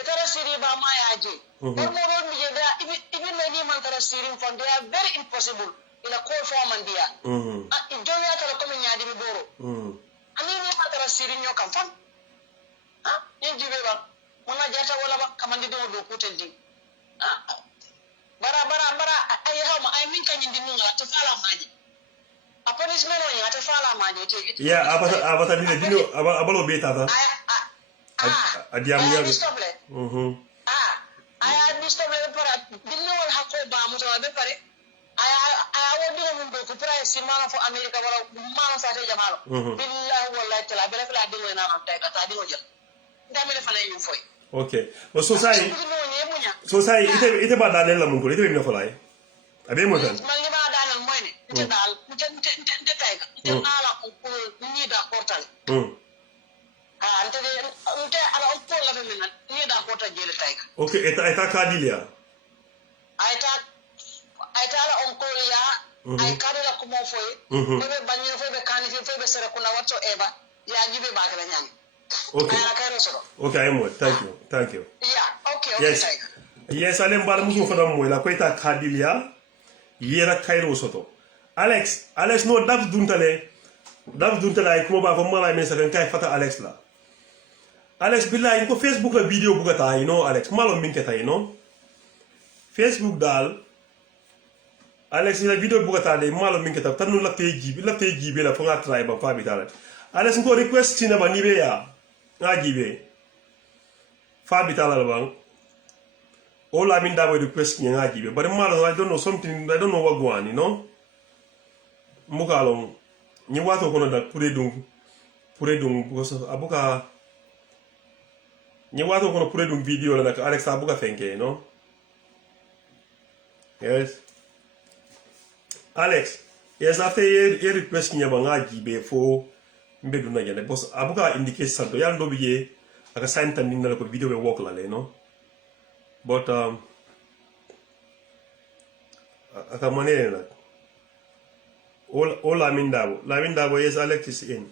ida rasiri ba ma yaje mo do mi je da ibi ni man tara sirin fon they are very impossible ila ko fo man dia jowi atala ko min nyaadi mi boro ani ni patara sirinyo kam fam ni jibe ba mona jata wala ba kamandi do kutel di bara ay hama ay min kanyi di nunga to fala maji aponis meno ya to fala maji te ya abata ni dino abalo beta ta adiam ya aya distoble para dinno wal hakko ba mo to be pare aya wodi mo do ko price simana fo america wala ma sa te jamalo billahi wallahi taala bela fala dingo na am tay kata dingo jël ndamele fala ñu foy okay o so sai ite ba dalel la mun ko ite be mi folay abe mo tan man li ba dalal moy ne ite dal te tay ka ite ala ko ni da portal na ni da ko ta jele tay okay eta kadilia ay ta la on ko ya ay kadila ko mo foy ko be banni fo be kani fo be sere ko na whatsoever ya jibe ba kala nyani okay okay I'm with thank you yeah okay yes ale mbal muso fana mo la ko eta kadilia yera kairo soto Alex no daf duntale ay kuma ba ko mala men sa kan kay fata Alex la Alex billahi ko Facebook la video bugata Alex malo min keta Facebook dal Alex la video bugata de malo min keta tanu la teji la fanga try ba fa bitala Alex ko request sina ba nibe ya ngajibe fa bitala la bang all I mean that way request ni ngajibe but malo I don't know something I don't know what go on mukalong ni wato kono da pure dum because abuka ni wato kono pure dum video la ka Alex abuka fenke yes Alex yes after ye request ni ba ngaji be fo mbedu na jale boss abuka indicate santo ya ndo biye aka sign tan ni na ko video be work la le but aka manene na all Lamin Dabo yes Alex is in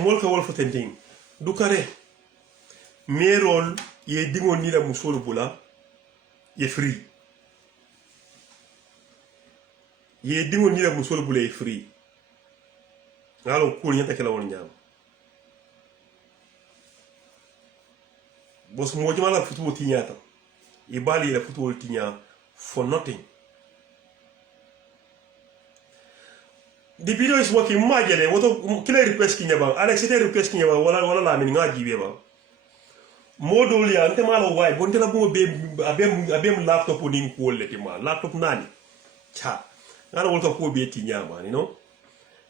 molka wolf tenting du kare merol ye dingo ni la musolo bula ye free ye dingo ni la musolo bula ye free ngalo ko nyata kala won nyam bos mo jama futu tinyata ibali la futu tinya for nothing. The video is working majele woto kila request kinyaba Alex ite request kinyaba wala la min ngaji beba modul ya ante malo way bonte la bo be abem laptop ni ko leti ma laptop nani cha ngara wolto ko be ti nyama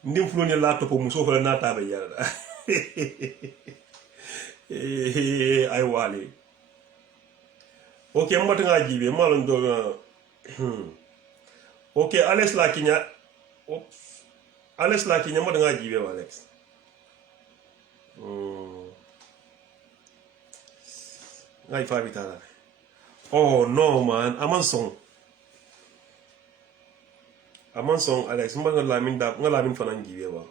ndim fulo ni laptop mu so fa na tabe yalla ay wali okay mbata ngaji be malo ndo okay Alex la kinya Alex la kinya mo nga jibe Alex ngai fa bitala oh no man amanson Alex mba nga lamin fanan jibe wa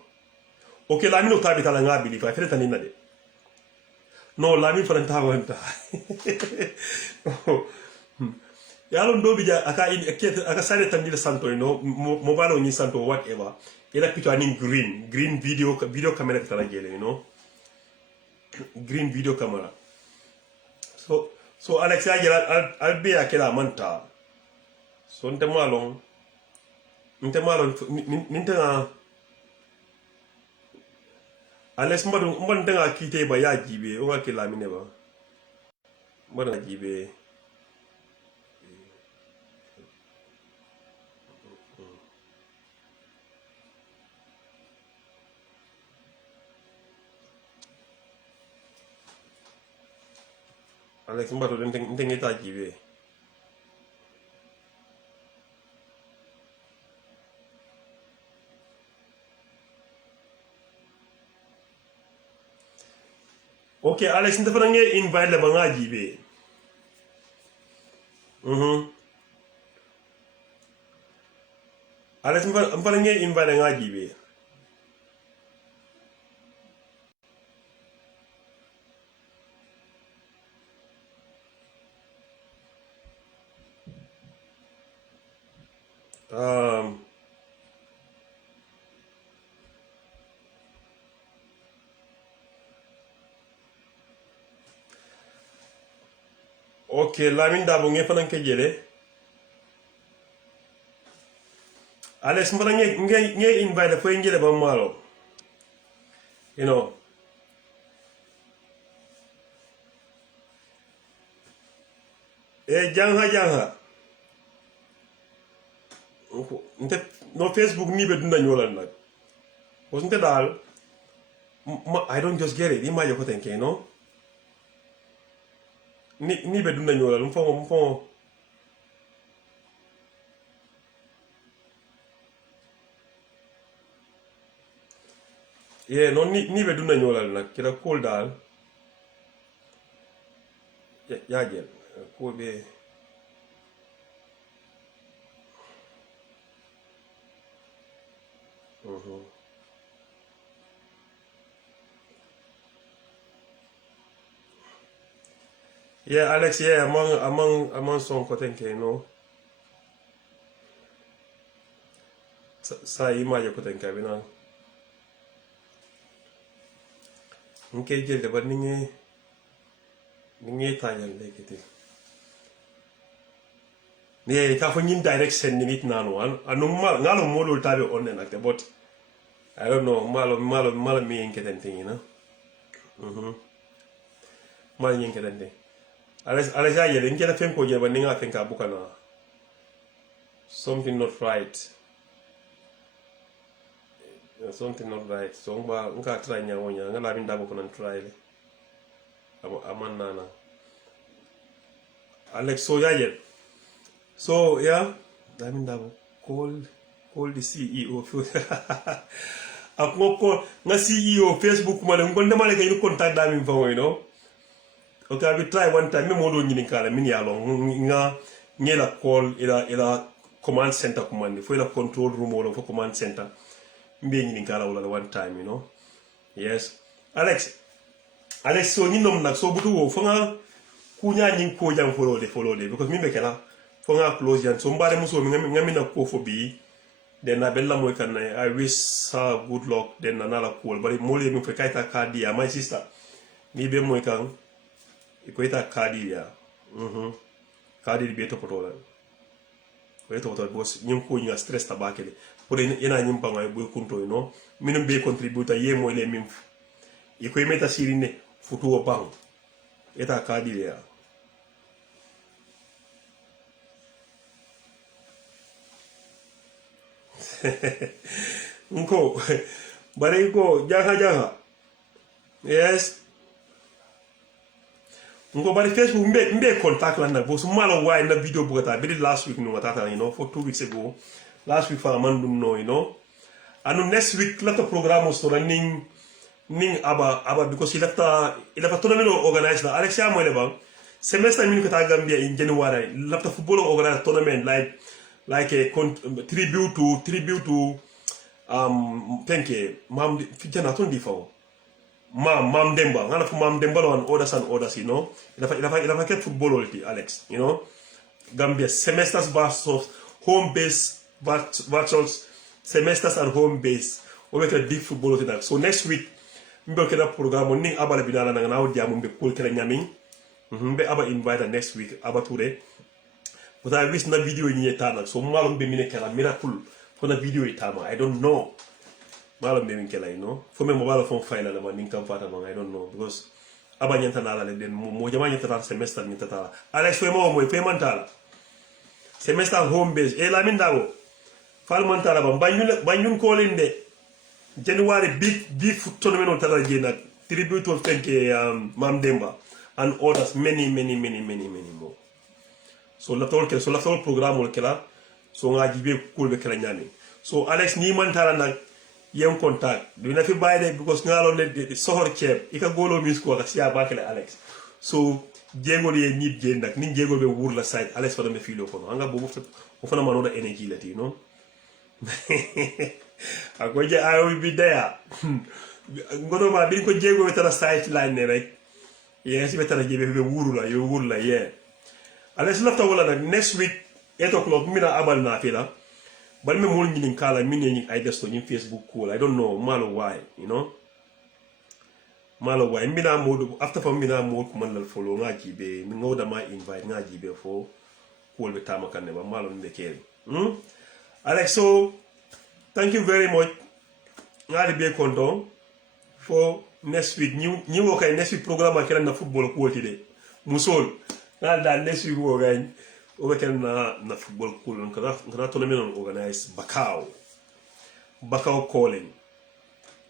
okay lamin o tabi tala nga bili fa fere tanina de no lamin fanan ta wanta yalo ndo bija aka sare tanila santo mo balo ni santo whatever ila picture ni green video camera tala gele green video camera so Alex ya albe akela manta so nte malon nintanga Alex mbadu nga kite ba ya jibe o akela mine ba mbadu jibe Alex mbato ndenge ta jibe okay Alex ndafa nge invite la banga jibe Alex mfa nge invite nga jibe okay Lamin Dabo nge fanan ke jele Alex mbara nge invite fo ngele ba malo jangha nte no Facebook ni be dunda ñolal nak ko nte dal I don't just get it image ko tenke ni be dunda ñolal mfo no ni be dunda ñolal nak kira cool dal Yajel. Ko be Yeah, Alex, yeah, among son koten ke no. Sa image koten ke bina. Nke jelde ba ninge tayan lekete. Ne ka fo nyin direct send nit nanu anu ngalo modul tabe onne nak but I don't know malo mi enketen thing, you know. Mal nyin keten thing. Alex ya yele ngela fen ko jeba ninga fen ka bukana. Something not right. Something not right. So nka try nya wonya ngala bin dabo konan try le. Aman nana. Alex so ya yele. So yeah, damin dabo call the CEO. Ako nga CEO Facebook man ngonde male kay contact damin fa you know. Okay, I will try one time. Me modo nyini kala mini along nga ngela call ila command center command for ila control room or for command center. Mbe nyini kala wala one time, you know. Yes. Alex so ni nom nak so butu wo fanga kunya nyin ko jang follow de because mi be kala fanga close yan so mbare muso mi ngami na ko fo bi then na bella moy kan I wish her good luck then another call but mole mi fe kaita kadi ya my sister mi be moy kan ikoita kadi ya kadi be to potola ko to boss nyim ko nya stress tabakele pour ina nyim pa ngay boy kunto no minum be contributor ye moy le mim ikoy meta sirine futu o bang eta kadi ya nko bare ko jaha yes ngo bari Facebook mbe contact landa bo malo why na video bugata be last week no tata you know for 2 weeks ago last week for man dum no you know anu next week lata program so running ning aba because ila tournament organize na Alexia mo le bang semester min ko ta Gambia in January lata football organize tournament like a tribute to penke mam fijana ton di fawo Mam Demba, ngana fu Mam Demba and others, you know. Ila ke football ulti, Alex, you know. Gambia semesters versus home base versus semesters and home base. We make a deep football ulti. So next week, mbe kena program ning abale binala na ngana odi amumbe kul kena nyaming. Mbe aba invite next week aba today. But I wish na video ni etana. So malum be mine kena miracle for na video etama. I don't know. Malo me minkela, you know. For me mobile phone file la man income fata man, I don't know because aba nyanta na la le den mo jama nyanta semester ni tata. Alex we mo payment ala. Semester home base e la mindawo. Fal mantala ba banyun ko linde. January big tournament on tala jena tribute of tenke Mam Demba and others many more. So la tol program ol kala so ngaji be kulbe kala nyami. So Alex ni mantala nak yen contact do na fi bayde because ngalo le sohor cheb ika golo mis ko ka sia bakale Alex so jengol ye nit gen nak nin jengol be wurla side Alex fa me filo ko nga bo mo fana mano da energy lati no akoje I will be there ngodo ma din ko jego be tara side line ne rek yes be tara jebe be wurla yeah Alex lafta wala nak next week 8 o'clock mina abal na fi la but me more meaning kala meaning I just on Facebook cool. I don't know malo why, you know. Malo why mina mode after for mina mode command follow ngaji be mi ngoda ma invite ngaji be for cool be tama kan ba malo nde keri. Alex, so thank you very much. Ngali be konton for next week new okay next week program akela na football cool today. Musol ngal next week wo gagne overken na football cool kana tournament organize Bakau calling.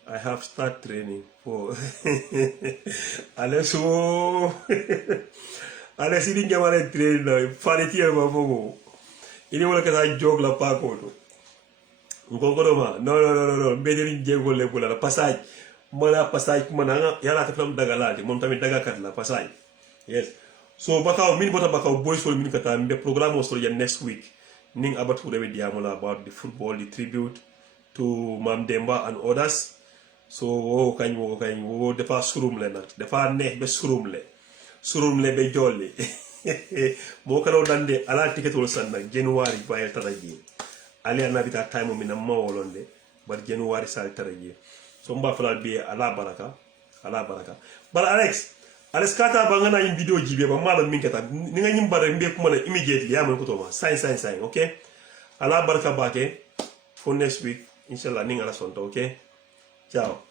I have start training for Alex ini jamane train na fanitia mabogo ini wala ka jog la pa ko to ngogoro ma no mbederi jego le kula passage mana passage mana yala ta flam daga lati mom tamit daga kat la passage yes so bakaw min bota bakaw boys wol min kata mbe programme o so next week ning abatu rewe diamola about the football, the tribute to Mam Demba and others. So wo defa surum le nak defa neex be surum le be jolli mo kala dande ala ticket wol san nak January bayel taraji ali anabita time mi na mawolonde bar January sal taraji so mba fala be ala baraka bar Alex kata bangana yin video jibe ba malam min kata ni nga nyim bare mbe kuma na immediately ya mo ko to ma sign okay ala baraka bake for next week inshallah ni ngala sonto okay ciao